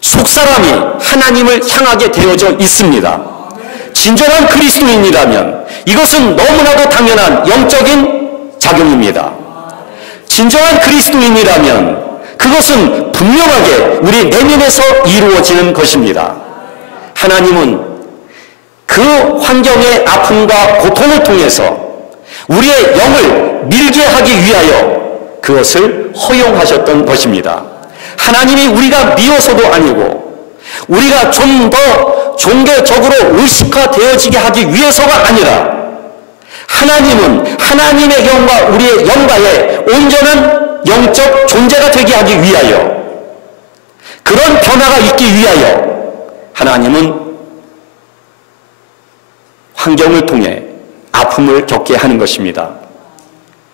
속사람이 하나님을 향하게 되어져 있습니다. 진정한 그리스도인이라면 이것은 너무나도 당연한 영적인 작용입니다. 진정한 그리스도인이라면 그것은 분명하게 우리 내면에서 이루어지는 것입니다. 하나님은 그 환경의 아픔과 고통을 통해서 우리의 영을 밀게 하기 위하여 그것을 허용하셨던 것입니다. 하나님이 우리가 미워서도 아니고 우리가 좀 더 종교적으로 의식화되어지게 하기 위해서가 아니라 하나님은 하나님의 영과 우리의 영과의 온전한 영적 존재가 되게 하기 위하여 그런 변화가 있기 위하여 하나님은 환경을 통해 아픔을 겪게 하는 것입니다.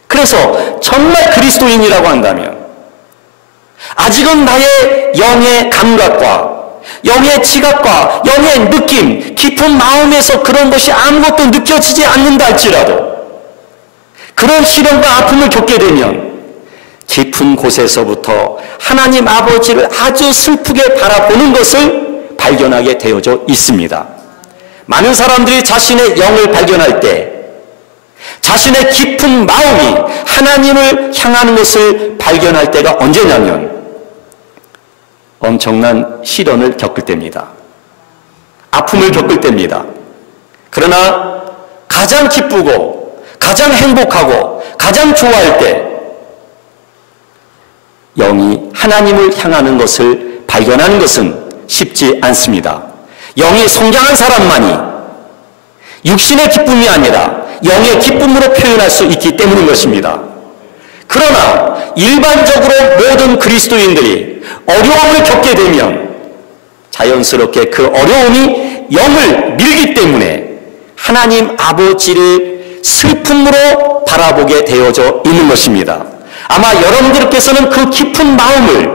그래서 정말 그리스도인이라고 한다면 아직은 나의 영의 감각과 영의 지각과 영의 느낌, 깊은 마음에서 그런 것이 아무것도 느껴지지 않는다 할지라도 그런 시련과 아픔을 겪게 되면 깊은 곳에서부터 하나님 아버지를 아주 슬프게 바라보는 것을 발견하게 되어져 있습니다. 많은 사람들이 자신의 영을 발견할 때 자신의 깊은 마음이 하나님을 향하는 것을 발견할 때가 언제냐면 엄청난 시련을 겪을 때입니다. 아픔을 겪을 때입니다. 그러나 가장 기쁘고 가장 행복하고 가장 좋아할 때 영이 하나님을 향하는 것을 발견하는 것은 쉽지 않습니다. 영이 성장한 사람만이 육신의 기쁨이 아니라 영의 기쁨으로 표현할 수 있기 때문인 것입니다. 그러나 일반적으로 모든 그리스도인들이 어려움을 겪게 되면 자연스럽게 그 어려움이 영을 밀기 때문에 하나님 아버지를 슬픔으로 바라보게 되어져 있는 것입니다. 아마 여러분들께서는 그 깊은 마음을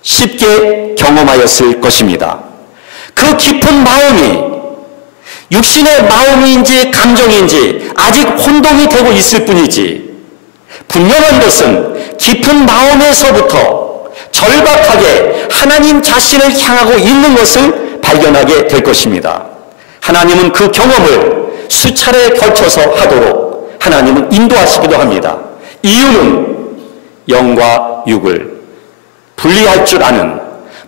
쉽게 경험하였을 것입니다. 그 깊은 마음이 육신의 마음인지 감정인지 아직 혼동이 되고 있을 뿐이지, 분명한 것은 깊은 마음에서부터 절박하게 하나님 자신을 향하고 있는 것을 발견하게 될 것입니다. 하나님은 그 경험을 수차례 걸쳐서 하도록 하나님은 인도하시기도 합니다. 이유는 영과 육을 분리할 줄 아는,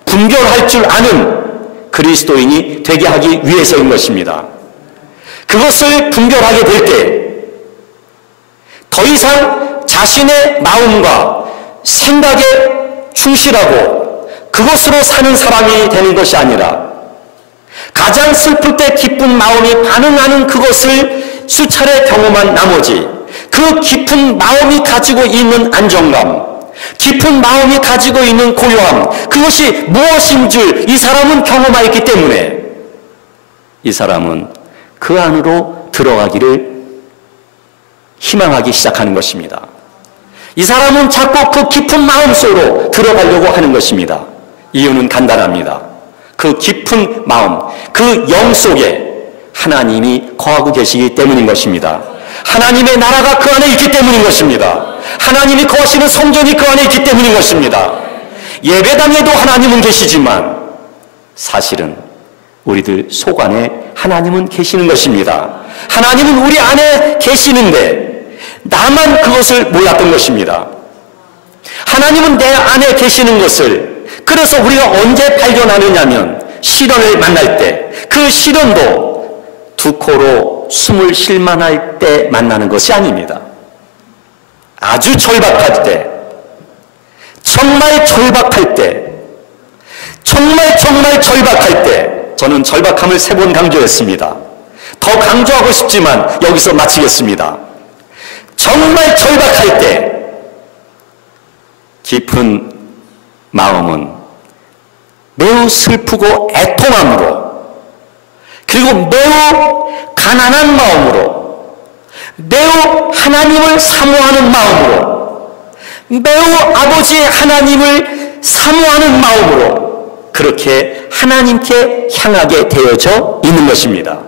분별할 줄 아는 그리스도인이 되게 하기 위해서인 것입니다. 그것을 분별하게 될 때 더 이상 자신의 마음과 생각에 충실하고 그것으로 사는 사람이 되는 것이 아니라 가장 슬플 때 기쁜 마음이 반응하는 그것을 수차례 경험한 나머지 그 깊은 마음이 가지고 있는 안정감, 깊은 마음이 가지고 있는 고요함, 그것이 무엇인 줄 이 사람은 경험하였기 때문에 이 사람은 그 안으로 들어가기를 희망하기 시작하는 것입니다. 이 사람은 자꾸 그 깊은 마음 속으로 들어가려고 하는 것입니다. 이유는 간단합니다. 그 깊은 마음, 그 영 속에 하나님이 거하고 계시기 때문인 것입니다. 하나님의 나라가 그 안에 있기 때문인 것입니다. 하나님이 거하시는 성전이 그 안에 있기 때문인 것입니다. 예배당에도 하나님은 계시지만 사실은 우리들 속 안에 하나님은 계시는 것입니다. 하나님은 우리 안에 계시는데 나만 그것을 몰랐던 것입니다. 하나님은 내 안에 계시는 것을, 그래서 우리가 언제 발견하느냐면 시련을 만날 때, 그 시련도 두 코로 숨을 쉴 만할 때 만나는 것이 아닙니다. 아주 절박할 때, 정말 절박할 때, 정말 절박할 때, 저는 절박함을 3번 강조했습니다. 더 강조하고 싶지만 여기서 마치겠습니다. 정말 절박할 때 깊은 마음은 매우 슬프고 애통함으로, 그리고 매우 가난한 마음으로, 매우 하나님을 사모하는 마음으로, 매우 아버지의 하나님을 사모하는 마음으로 그렇게 하나님께 향하게 되어져 있는 것입니다.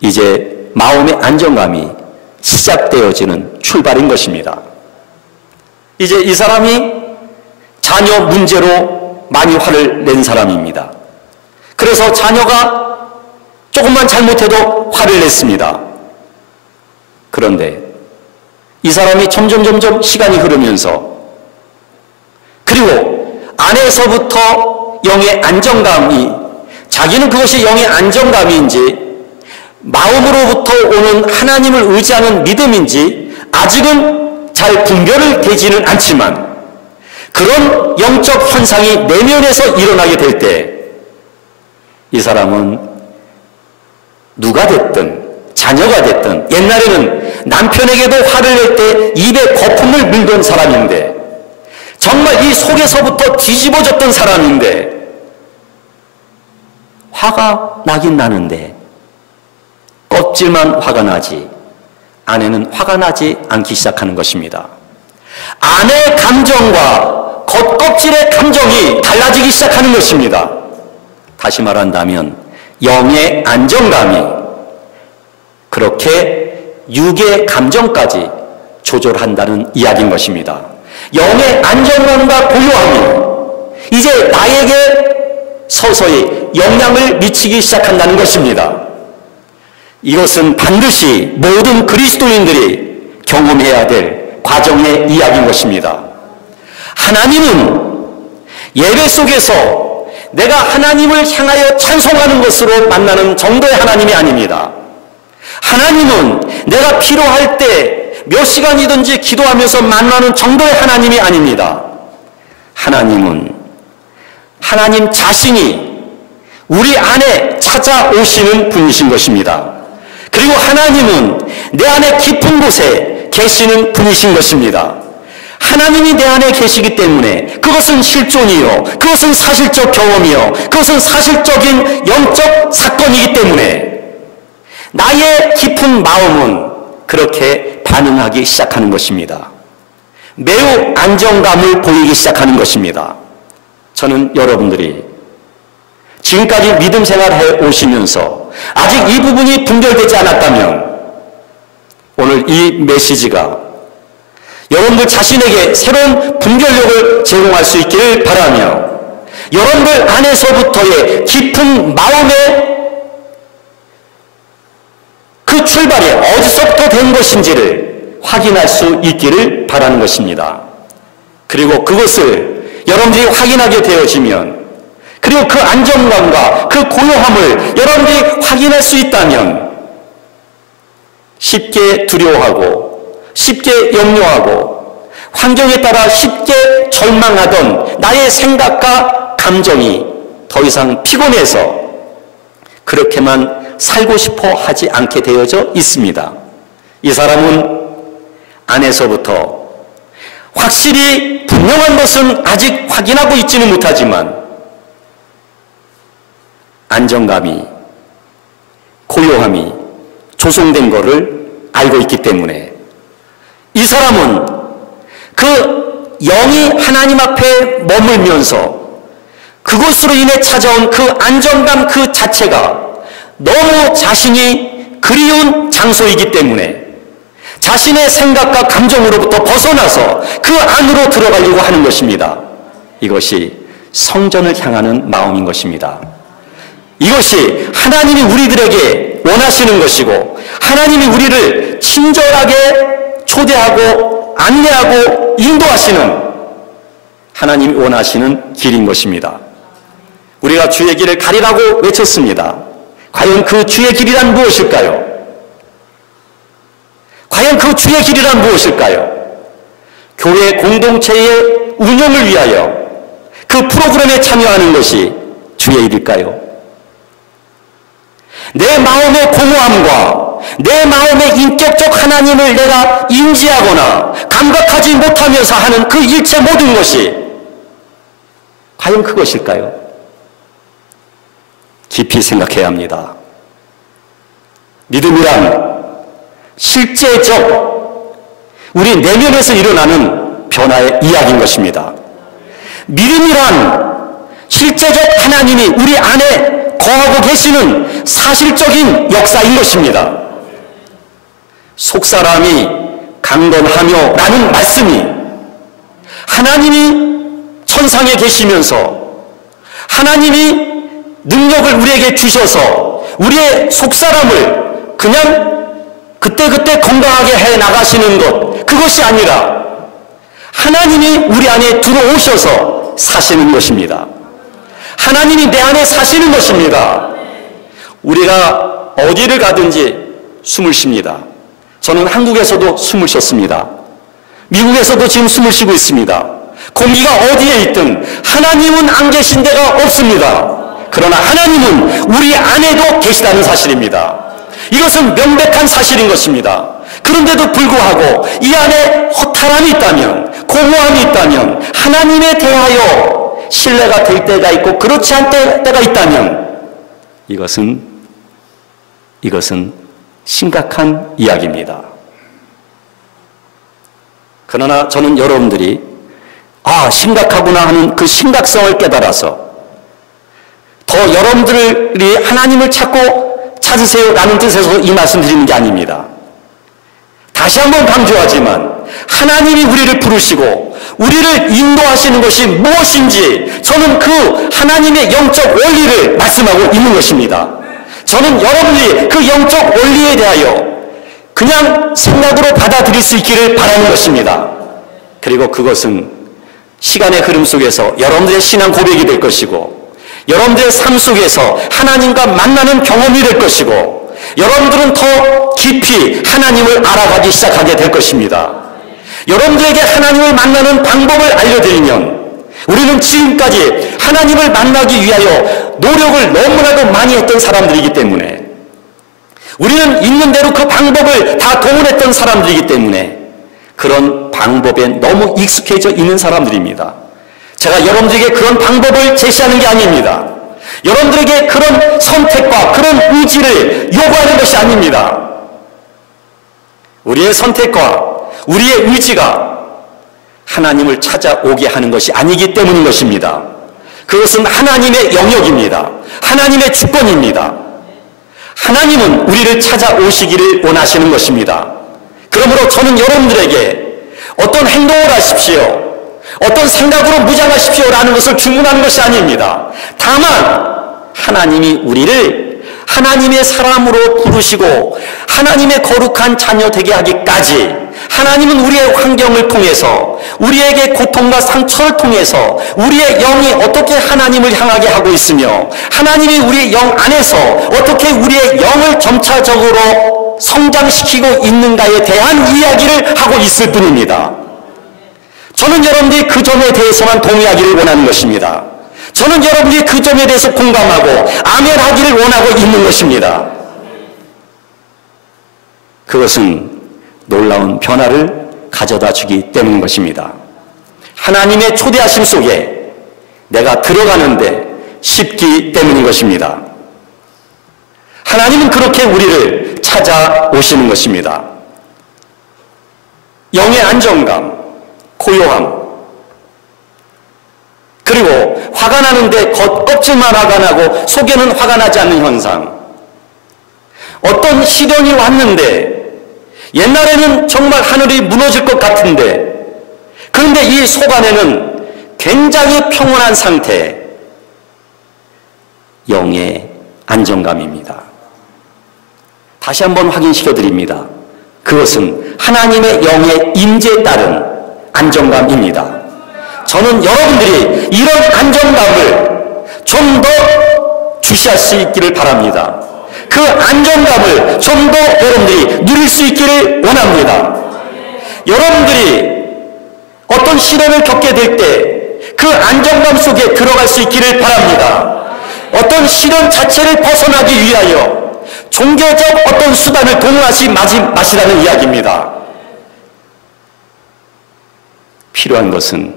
이제 마음의 안정감이 시작되어지는 출발인 것입니다. 이제 이 사람이 자녀 문제로 많이 화를 낸 사람입니다. 그래서 자녀가 조금만 잘못해도 화를 냈습니다. 그런데 이 사람이 점점 시간이 흐르면서, 그리고 안에서부터 영의 안정감이, 자기는 그것이 영의 안정감인지 마음으로부터 오는 하나님을 의지하는 믿음인지 아직은 잘 분별을 되지는 않지만 그런 영적 현상이 내면에서 일어나게 될 때 이 사람은 누가 됐든 자녀가 됐든, 옛날에는 남편에게도 화를 낼 때 입에 거품을 물던 사람인데, 정말 이 속에서부터 뒤집어졌던 사람인데, 화가 나긴 나는데 껍질만 화가 나지 안에는 화가 나지 않기 시작하는 것입니다. 안의 감정과 겉껍질의 감정이 달라지기 시작하는 것입니다. 다시 말한다면 영의 안정감이 그렇게 육의 감정까지 조절한다는 이야기인 것입니다. 영의 안정감과 고요함이 이제 나에게 서서히 영향을 미치기 시작한다는 것입니다. 이것은 반드시 모든 그리스도인들이 경험해야 될 과정의 이야기인 것입니다. 하나님은 예배 속에서 내가 하나님을 향하여 찬송하는 것으로 만나는 정도의 하나님이 아닙니다. 하나님은 내가 필요할 때 몇 시간이든지 기도하면서 만나는 정도의 하나님이 아닙니다. 하나님은 하나님 자신이 우리 안에 찾아오시는 분이신 것입니다. 그리고 하나님은 내 안에 깊은 곳에 계시는 분이신 것입니다. 하나님이 내 안에 계시기 때문에 그것은 실존이요, 그것은 사실적 경험이요, 그것은 사실적인 영적 사건이기 때문에 나의 깊은 마음은 그렇게 반응하기 시작하는 것입니다. 매우 안정감을 보이기 시작하는 것입니다. 저는 여러분들이 지금까지 믿음 생활해 오시면서 아직 이 부분이 분별되지 않았다면 오늘 이 메시지가 여러분들 자신에게 새로운 분별력을 제공할 수 있기를 바라며, 여러분들 안에서부터의 깊은 마음의 그 출발이 어디서부터 된 것인지를 확인할 수 있기를 바라는 것입니다. 그리고 그것을 여러분들이 확인하게 되어지면, 그리고 그 안정감과 그 고요함을 여러분들이 확인할 수 있다면 쉽게 두려워하고 쉽게 염려하고 환경에 따라 쉽게 절망하던 나의 생각과 감정이 더 이상 피곤해서 그렇게만 살고 싶어 하지 않게 되어져 있습니다. 이 사람은 안에서부터 확실히 분명한 것은 아직 확인하고 있지는 못하지만 안정감이, 고요함이 조성된 것을 알고 있기 때문에 이 사람은 그 영이 하나님 앞에 머물면서 그것으로 인해 찾아온 그 안정감 그 자체가 너무 자신이 그리운 장소이기 때문에 자신의 생각과 감정으로부터 벗어나서 그 안으로 들어가려고 하는 것입니다. 이것이 성전을 향하는 마음인 것입니다. 이것이 하나님이 우리들에게 원하시는 것이고 하나님이 우리를 친절하게 초대하고 안내하고 인도하시는 하나님이 원하시는 길인 것입니다. 우리가 주의 길을 가리라고 외쳤습니다. 과연 그 주의 길이란 무엇일까요? 과연 그 주의 길이란 무엇일까요? 교회 공동체의 운영을 위하여 그 프로그램에 참여하는 것이 주의 일일까요? 내 마음의 공허함과 내 마음의 인격적 하나님을 내가 인지하거나 감각하지 못하면서 하는 그 일체 모든 것이 과연 그것일까요? 깊이 생각해야 합니다. 믿음이란 실제적 우리 내면에서 일어나는 변화의 이야기인 것입니다. 믿음이란 실제적 하나님이 우리 안에 거하고 계시는 사실적인 역사인 것입니다. 속사람이 강건하며 라는 말씀이 하나님이 천상에 계시면서 하나님이 능력을 우리에게 주셔서 우리의 속사람을 그냥 그때그때 건강하게 해 나가시는 것, 그것이 아니라 하나님이 우리 안에 들어오셔서 사시는 것입니다. 하나님이 내 안에 사시는 것입니다. 우리가 어디를 가든지 숨을 쉽니다. 저는 한국에서도 숨을 쉬었습니다. 미국에서도 지금 숨을 쉬고 있습니다. 공기가 어디에 있든 하나님은 안 계신 데가 없습니다. 그러나 하나님은 우리 안에도 계시다는 사실입니다. 이것은 명백한 사실인 것입니다. 그런데도 불구하고 이 안에 허탈함이 있다면, 공허함이 있다면, 하나님에 대하여 신뢰가 될 때가 있고 그렇지 않을 때가 있다면 이것은 심각한 이야기입니다. 그러나 저는 여러분들이 심각하구나 하는 그 심각성을 깨달아서 더 여러분들이 하나님을 찾으세요 라는 뜻에서 이 말씀 드리는 게 아닙니다. 다시 한번 강조하지만 하나님이 우리를 부르시고 우리를 인도하시는 것이 무엇인지 저는 그 하나님의 영적 원리를 말씀하고 있는 것입니다. 저는 여러분들이 그 영적 원리에 대하여 그냥 생각으로 받아들일 수 있기를 바라는 것입니다. 그리고 그것은 시간의 흐름 속에서 여러분들의 신앙 고백이 될 것이고 여러분들의 삶 속에서 하나님과 만나는 경험이 될 것이고 여러분들은 더 깊이 하나님을 알아가기 시작하게 될 것입니다. 여러분들에게 하나님을 만나는 방법을 알려드리면 우리는 지금까지 하나님을 만나기 위하여 노력을 너무나도 많이 했던 사람들이기 때문에 우리는 있는 대로 그 방법을 다 동원했던 사람들이기 때문에 그런 방법에 너무 익숙해져 있는 사람들입니다. 제가 여러분들에게 그런 방법을 제시하는 게 아닙니다. 여러분들에게 그런 선택과 그런 의지를 요구하는 것이 아닙니다. 우리의 선택과 우리의 의지가 하나님을 찾아오게 하는 것이 아니기 때문인 것입니다. 그것은 하나님의 영역입니다. 하나님의 주권입니다. 하나님은 우리를 찾아오시기를 원하시는 것입니다. 그러므로 저는 여러분들에게 어떤 행동을 하십시오, 어떤 생각으로 무장하십시오라는 것을 주문하는 것이 아닙니다. 다만 하나님이 우리를 하나님의 사람으로 부르시고 하나님의 거룩한 자녀 되게 하기까지 하나님은 우리의 환경을 통해서, 우리에게 고통과 상처를 통해서 우리의 영이 어떻게 하나님을 향하게 하고 있으며 하나님이 우리의 영 안에서 어떻게 우리의 영을 점차적으로 성장시키고 있는가에 대한 이야기를 하고 있을 뿐입니다. 저는 여러분들이 그 점에 대해서만 동의하기를 원하는 것입니다. 저는 여러분들이 그 점에 대해서 공감하고 아멘하기를 원하고 있는 것입니다. 그것은 놀라운 변화를 가져다 주기 때문인 것입니다. 하나님의 초대하심 속에 내가 들어가는데 쉽기 때문인 것입니다. 하나님은 그렇게 우리를 찾아오시는 것입니다. 영의 안정감, 고요함, 그리고 화가 나는데 겉껍질만 화가 나고 속에는 화가 나지 않는 현상. 어떤 시련이 왔는데 옛날에는 정말 하늘이 무너질 것 같은데, 그런데 이 속 안에는 굉장히 평온한 상태, 영의 안정감입니다. 다시 한번 확인시켜 드립니다. 그것은 하나님의 영의 임재에 따른 안정감입니다. 저는 여러분들이 이런 안정감을 좀 더 주시할 수 있기를 바랍니다. 그 안정감을 좀 더 여러분들이 누릴 수 있기를 원합니다. 여러분들이 어떤 시련을 겪게 될 때 그 안정감 속에 들어갈 수 있기를 바랍니다. 어떤 시련 자체를 벗어나기 위하여 종교적 어떤 수단을 동원하지 마시라는 이야기입니다. 필요한 것은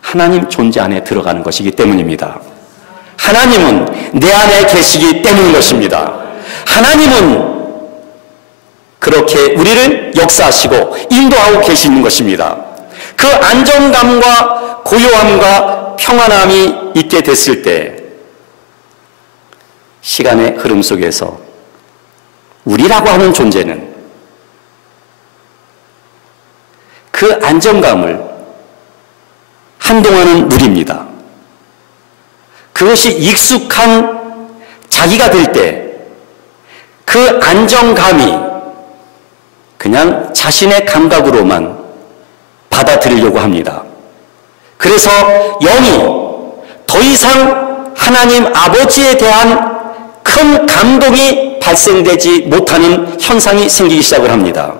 하나님 존재 안에 들어가는 것이기 때문입니다. 하나님은 내 안에 계시기 때문인 것입니다. 하나님은 그렇게 우리를 역사하시고 인도하고 계시는 것입니다. 그 안정감과 고요함과 평안함이 있게 됐을 때 시간의 흐름 속에서 우리라고 하는 존재는 그 안정감을 한동안은 누립니다. 그것이 익숙한 자기가 될 때 그 안정감이 그냥 자신의 감각으로만 받아들이려고 합니다. 그래서 영이 더 이상 하나님 아버지에 대한 큰 감동이 발생되지 못하는 현상이 생기기 시작을 합니다.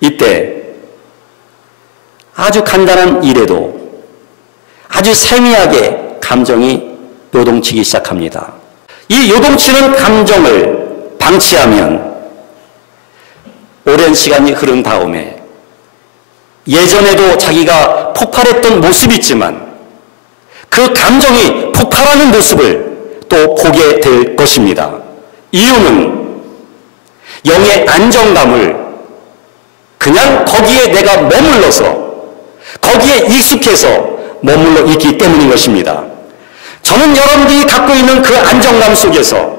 이때 아주 간단한 일에도 아주 세미하게 감정이 요동치기 시작합니다. 이 요동치는 감정을 방치하면 오랜 시간이 흐른 다음에 예전에도 자기가 폭발했던 모습이 있지만 그 감정이 폭발하는 모습을 또 보게 될 것입니다. 이유는 영의 안정감을 그냥 거기에 내가 머물러서 거기에 익숙해서 머물러 있기 때문인 것입니다. 저는 여러분들이 갖고 있는 그 안정감 속에서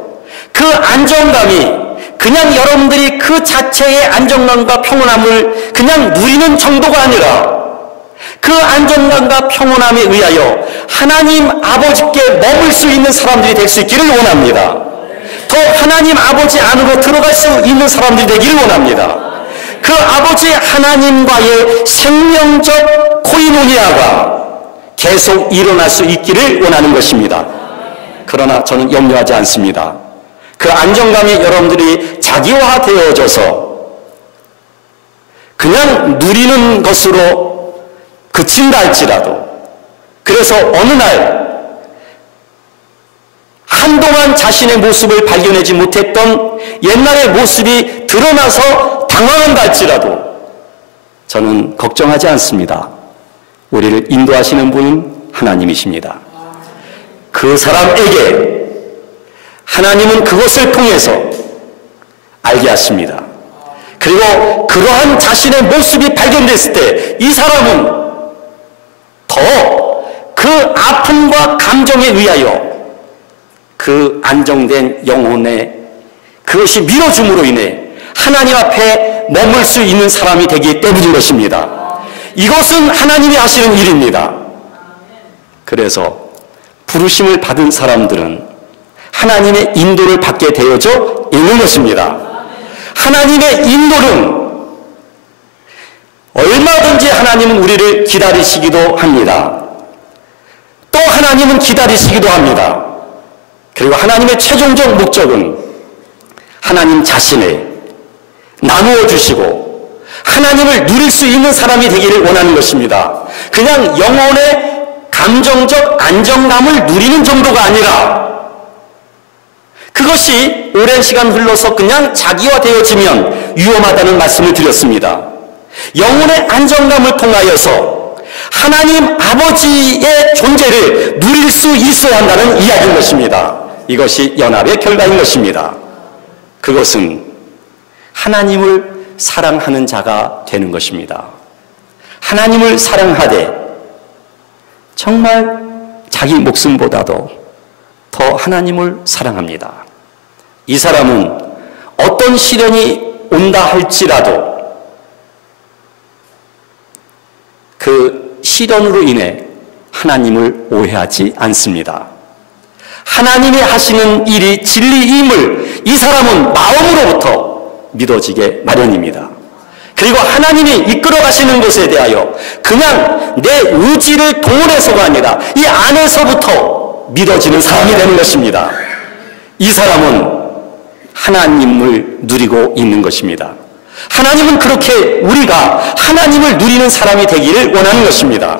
그 안정감이 그냥 여러분들이 그 자체의 안정감과 평온함을 그냥 누리는 정도가 아니라 그 안정감과 평온함에 의하여 하나님 아버지께 머물 수 있는 사람들이 될 수 있기를 원합니다. 더 하나님 아버지 안으로 들어갈 수 있는 사람들이 되기를 원합니다. 그 아버지 하나님과의 생명적 코이노니아가 계속 일어날 수 있기를 원하는 것입니다. 그러나 저는 염려하지 않습니다. 그 안정감이 여러분들이 자기화되어져서 그냥 누리는 것으로 그친다 할지라도, 그래서 어느 날 한동안 자신의 모습을 발견하지 못했던 옛날의 모습이 드러나서 당황한다 할지라도 저는 걱정하지 않습니다. 우리를 인도하시는 분은 하나님이십니다. 그 사람에게 하나님은 그것을 통해서 알게 하십니다. 그리고 그러한 자신의 모습이 발견됐을 때 이 사람은 더 그 아픔과 감정에 의하여 그 안정된 영혼의 그것이 밀어줌으로 인해 하나님 앞에 머물 수 있는 사람이 되기 때문인 것입니다. 이것은 하나님이 하시는 일입니다. 그래서 부르심을 받은 사람들은 하나님의 인도를 받게 되어져 있는 것입니다. 하나님의 인도는 얼마든지 하나님은 우리를 기다리시기도 합니다. 또 하나님은 기다리시기도 합니다. 그리고 하나님의 최종적 목적은 하나님 자신을 나누어 주시고 하나님을 누릴 수 있는 사람이 되기를 원하는 것입니다. 그냥 영혼의 감정적 안정감을 누리는 정도가 아니라 그것이 오랜 시간 흘러서 그냥 자기화되어지면 위험하다는 말씀을 드렸습니다. 영혼의 안정감을 통하여서 하나님 아버지의 존재를 누릴 수 있어야 한다는 이야기인 것입니다. 이것이 연합의 결과인 것입니다. 그것은 하나님을 사랑하는 자가 되는 것입니다. 하나님을 사랑하되 정말 자기 목숨보다도 더 하나님을 사랑합니다. 이 사람은 어떤 시련이 온다 할지라도 그 시련으로 인해 하나님을 오해하지 않습니다. 하나님이 하시는 일이 진리임을 이 사람은 마음으로부터 믿어지게 마련입니다. 그리고 하나님이 이끌어 가시는 것에 대하여 그냥 내 의지를 동원해서가 아니라 이 안에서부터 믿어지는 사람이 되는 것입니다. 이 사람은 하나님을 누리고 있는 것입니다. 하나님은 그렇게 우리가 하나님을 누리는 사람이 되기를 원하는 것입니다.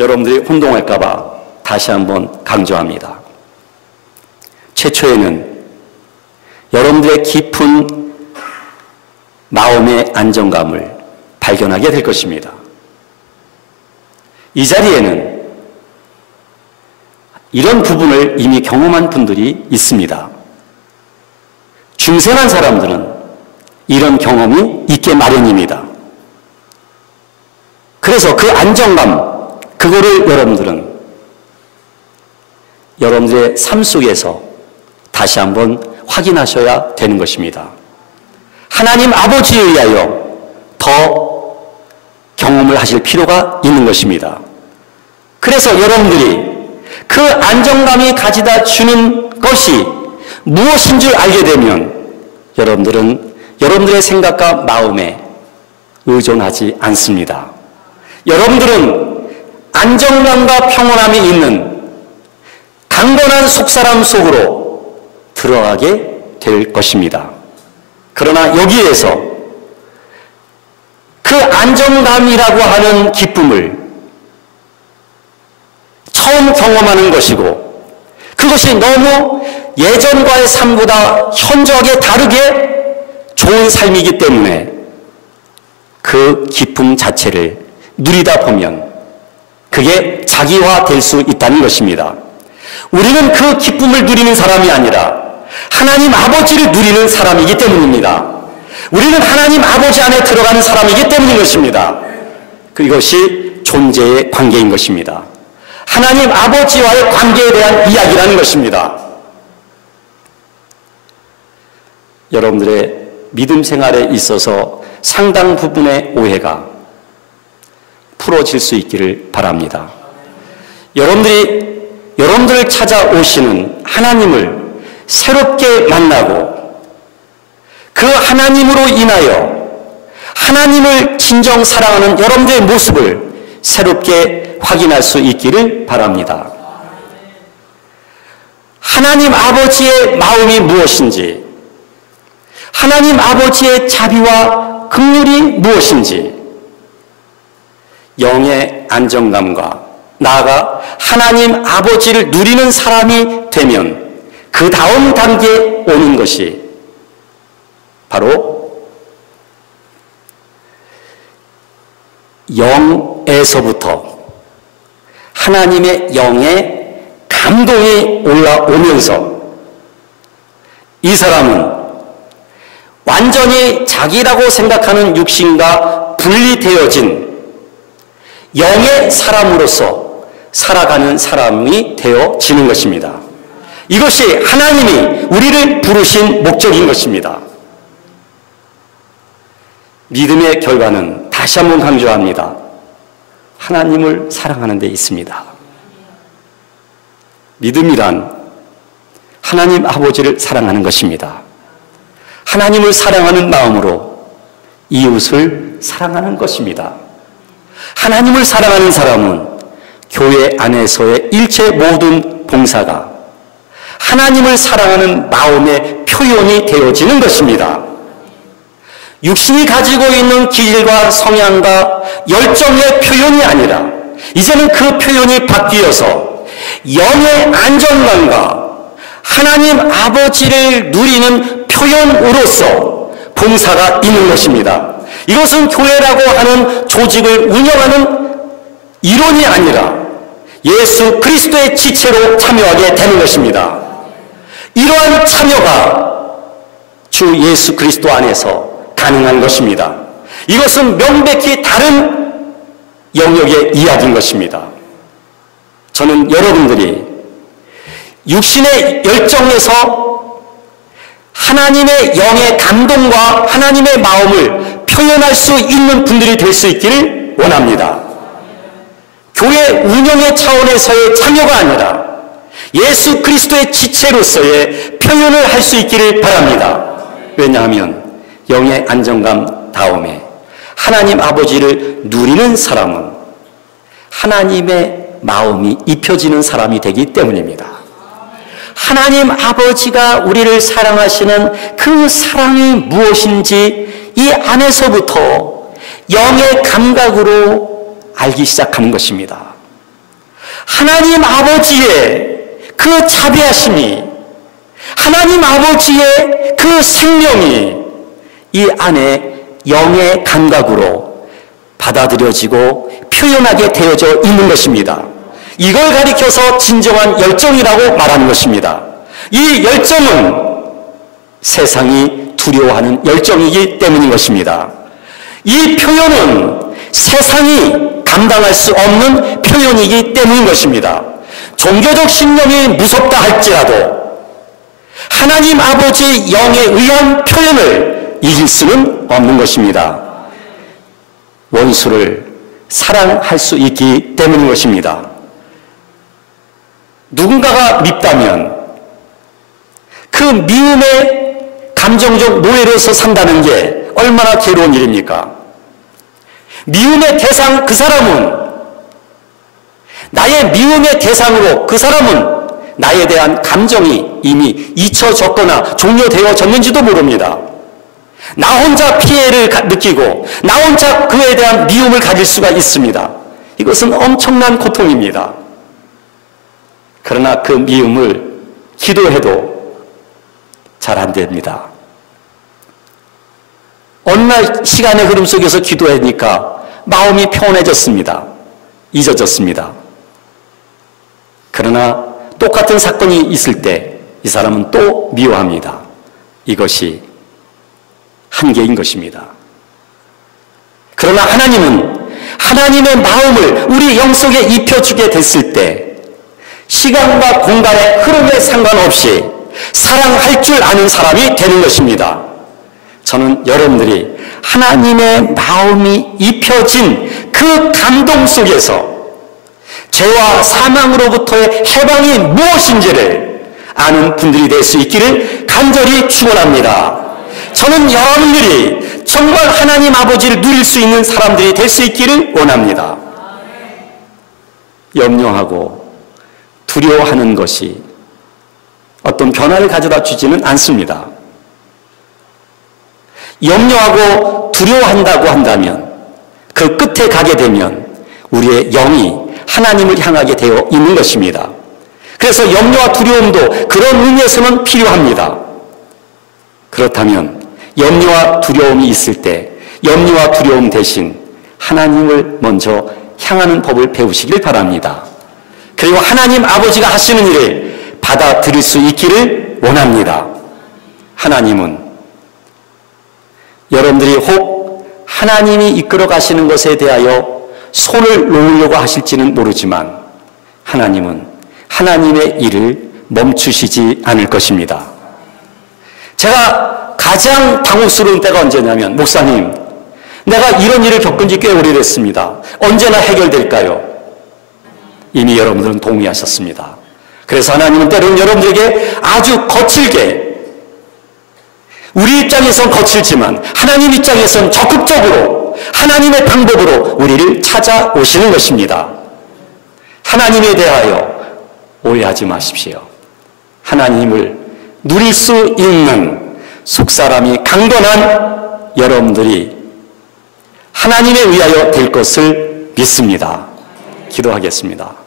여러분들이 혼동할까 봐 다시 한번 강조합니다. 최초에는 여러분들의 깊은 마음의 안정감을 발견하게 될 것입니다. 이 자리에는 이런 부분을 이미 경험한 분들이 있습니다. 중생한 사람들은 이런 경험이 있게 마련입니다. 그래서 그 안정감, 그거를 여러분들은 여러분들의 삶 속에서 다시 한번 확인하셔야 되는 것입니다. 하나님 아버지에 의하여 더 경험을 하실 필요가 있는 것입니다. 그래서 여러분들이 그 안정감이 가져다 주는 것이 무엇인 줄 알게 되면 여러분들은 여러분들의 생각과 마음에 의존하지 않습니다. 여러분들은 안정감과 평온함이 있는 강건한 속사람 속으로 들어가게 될 것입니다. 그러나 여기에서 그 안정감이라고 하는 기쁨을 처음 경험하는 것이고 그것이 너무 예전과의 삶보다 현저하게 다르게 좋은 삶이기 때문에 그 기쁨 자체를 누리다 보면 그게 자기화될 수 있다는 것입니다. 우리는 그 기쁨을 누리는 사람이 아니라 하나님 아버지를 누리는 사람이기 때문입니다. 우리는 하나님 아버지 안에 들어가는 사람이기 때문인 것입니다. 그것이 존재의 관계인 것입니다. 하나님 아버지와의 관계에 대한 이야기라는 것입니다. 여러분들의 믿음 생활에 있어서 상당 부분의 오해가 풀어질 수 있기를 바랍니다. 여러분들을 찾아오시는 하나님을 새롭게 만나고 그 하나님으로 인하여 하나님을 진정 사랑하는 여러분들의 모습을 새롭게 확인할 수 있기를 바랍니다. 하나님 아버지의 마음이 무엇인지, 하나님 아버지의 자비와 긍휼이 무엇인지, 영의 안정감과 나아가 하나님 아버지를 누리는 사람이 되면 그 다음 단계에 오는 것이 바로 영에서부터 하나님의 영의 감동이 올라오면서 이 사람은 완전히 자기라고 생각하는 육신과 분리되어진 영의 사람으로서 살아가는 사람이 되어지는 것입니다. 이것이 하나님이 우리를 부르신 목적인 것입니다. 믿음의 결과는 다시 한번 강조합니다. 하나님을 사랑하는 데 있습니다. 믿음이란 하나님 아버지를 사랑하는 것입니다. 하나님을 사랑하는 마음으로 이웃을 사랑하는 것입니다. 하나님을 사랑하는 사람은 교회 안에서의 일체 모든 봉사가 하나님을 사랑하는 마음의 표현이 되어지는 것입니다. 육신이 가지고 있는 기질과 성향과 열정의 표현이 아니라 이제는 그 표현이 바뀌어서 영의 안정감과 하나님 아버지를 누리는 표현으로서 봉사가 있는 것입니다. 이것은 교회라고 하는 조직을 운영하는 이론이 아니라 예수 그리스도의 지체로 참여하게 되는 것입니다. 이러한 참여가 주 예수 그리스도 안에서 가능한 것입니다. 이것은 명백히 다른 영역의 이야기인 것입니다. 저는 여러분들이 육신의 열정에서 하나님의 영의 감동과 하나님의 마음을 표현할 수 있는 분들이 될 수 있기를 원합니다. 교회 운영의 차원에서의 참여가 아니라 예수 그리스도의 지체로서의 표현을 할 수 있기를 바랍니다. 왜냐하면 영의 안정감 다음에 하나님 아버지를 누리는 사람은 하나님의 마음이 입혀지는 사람이 되기 때문입니다. 하나님 아버지가 우리를 사랑하시는 그 사랑이 무엇인지 이 안에서부터 영의 감각으로 알기 시작하는 것입니다. 하나님 아버지의 그 자비하심이, 하나님 아버지의 그 생명이 이 안에 영의 감각으로 받아들여지고 표현하게 되어져 있는 것입니다. 이걸 가리켜서 진정한 열정이라고 말하는 것입니다. 이 열정은 세상이 두려워하는 열정이기 때문인 것입니다. 이 표현은 세상이 감당할 수 없는 표현이기 때문인 것입니다. 종교적 신념이 무섭다 할지라도 하나님 아버지 영에 의한 표현을 이길 수는 없는 것입니다. 원수를 사랑할 수 있기 때문인 것입니다. 누군가가 밉다면 그 미움의 감정적 노예로서 산다는 게 얼마나 괴로운 일입니까? 미움의 대상 그 사람은 나의 미움의 대상으로 그 사람은 나에 대한 감정이 이미 잊혀졌거나 종료되어졌는지도 모릅니다. 나 혼자 피해를 느끼고 나 혼자 그에 대한 미움을 가질 수가 있습니다. 이것은 엄청난 고통입니다. 그러나 그 미움을 기도해도 잘 안 됩니다. 어느 날 시간의 흐름 속에서 기도하니까 마음이 평온해졌습니다. 잊어졌습니다. 그러나 똑같은 사건이 있을 때 이 사람은 또 미워합니다. 이것이 한계인 것입니다. 그러나 하나님은 하나님의 마음을 우리 영 속에 입혀주게 됐을 때 시간과 공간의 흐름에 상관없이 사랑할 줄 아는 사람이 되는 것입니다. 저는 여러분들이 하나님의 마음이 입혀진 그 감동 속에서 죄와 사망으로부터의 해방이 무엇인지를 아는 분들이 될 수 있기를 간절히 축원합니다. 저는 여러분들이 정말 하나님 아버지를 누릴 수 있는 사람들이 될 수 있기를 원합니다. 염려하고 두려워하는 것이 어떤 변화를 가져다 주지는 않습니다. 염려하고 두려워한다고 한다면 그 끝에 가게 되면 우리의 영이 하나님을 향하게 되어 있는 것입니다. 그래서 염려와 두려움도 그런 의미에서는 필요합니다. 그렇다면 염려와 두려움이 있을 때 염려와 두려움 대신 하나님을 먼저 향하는 법을 배우시길 바랍니다. 그리고 하나님 아버지가 하시는 일을 받아들일 수 있기를 원합니다. 하나님은 여러분들이 혹 하나님이 이끌어 가시는 것에 대하여 손을 놓으려고 하실지는 모르지만 하나님은 하나님의 일을 멈추시지 않을 것입니다. 제가 가장 당혹스러운 때가 언제냐면, 목사님, 내가 이런 일을 겪은 지 꽤 오래됐습니다. 언제나 해결될까요? 이미 여러분들은 동의하셨습니다. 그래서 하나님은 때로는 여러분들에게 아주 거칠게, 우리 입장에선 거칠지만 하나님 입장에선 적극적으로 하나님의 방법으로 우리를 찾아오시는 것입니다. 하나님에 대하여 오해하지 마십시오. 하나님을 누릴 수 있는 속사람이 강건한 여러분들이 하나님에 의하여 될 것을 믿습니다. 기도하겠습니다.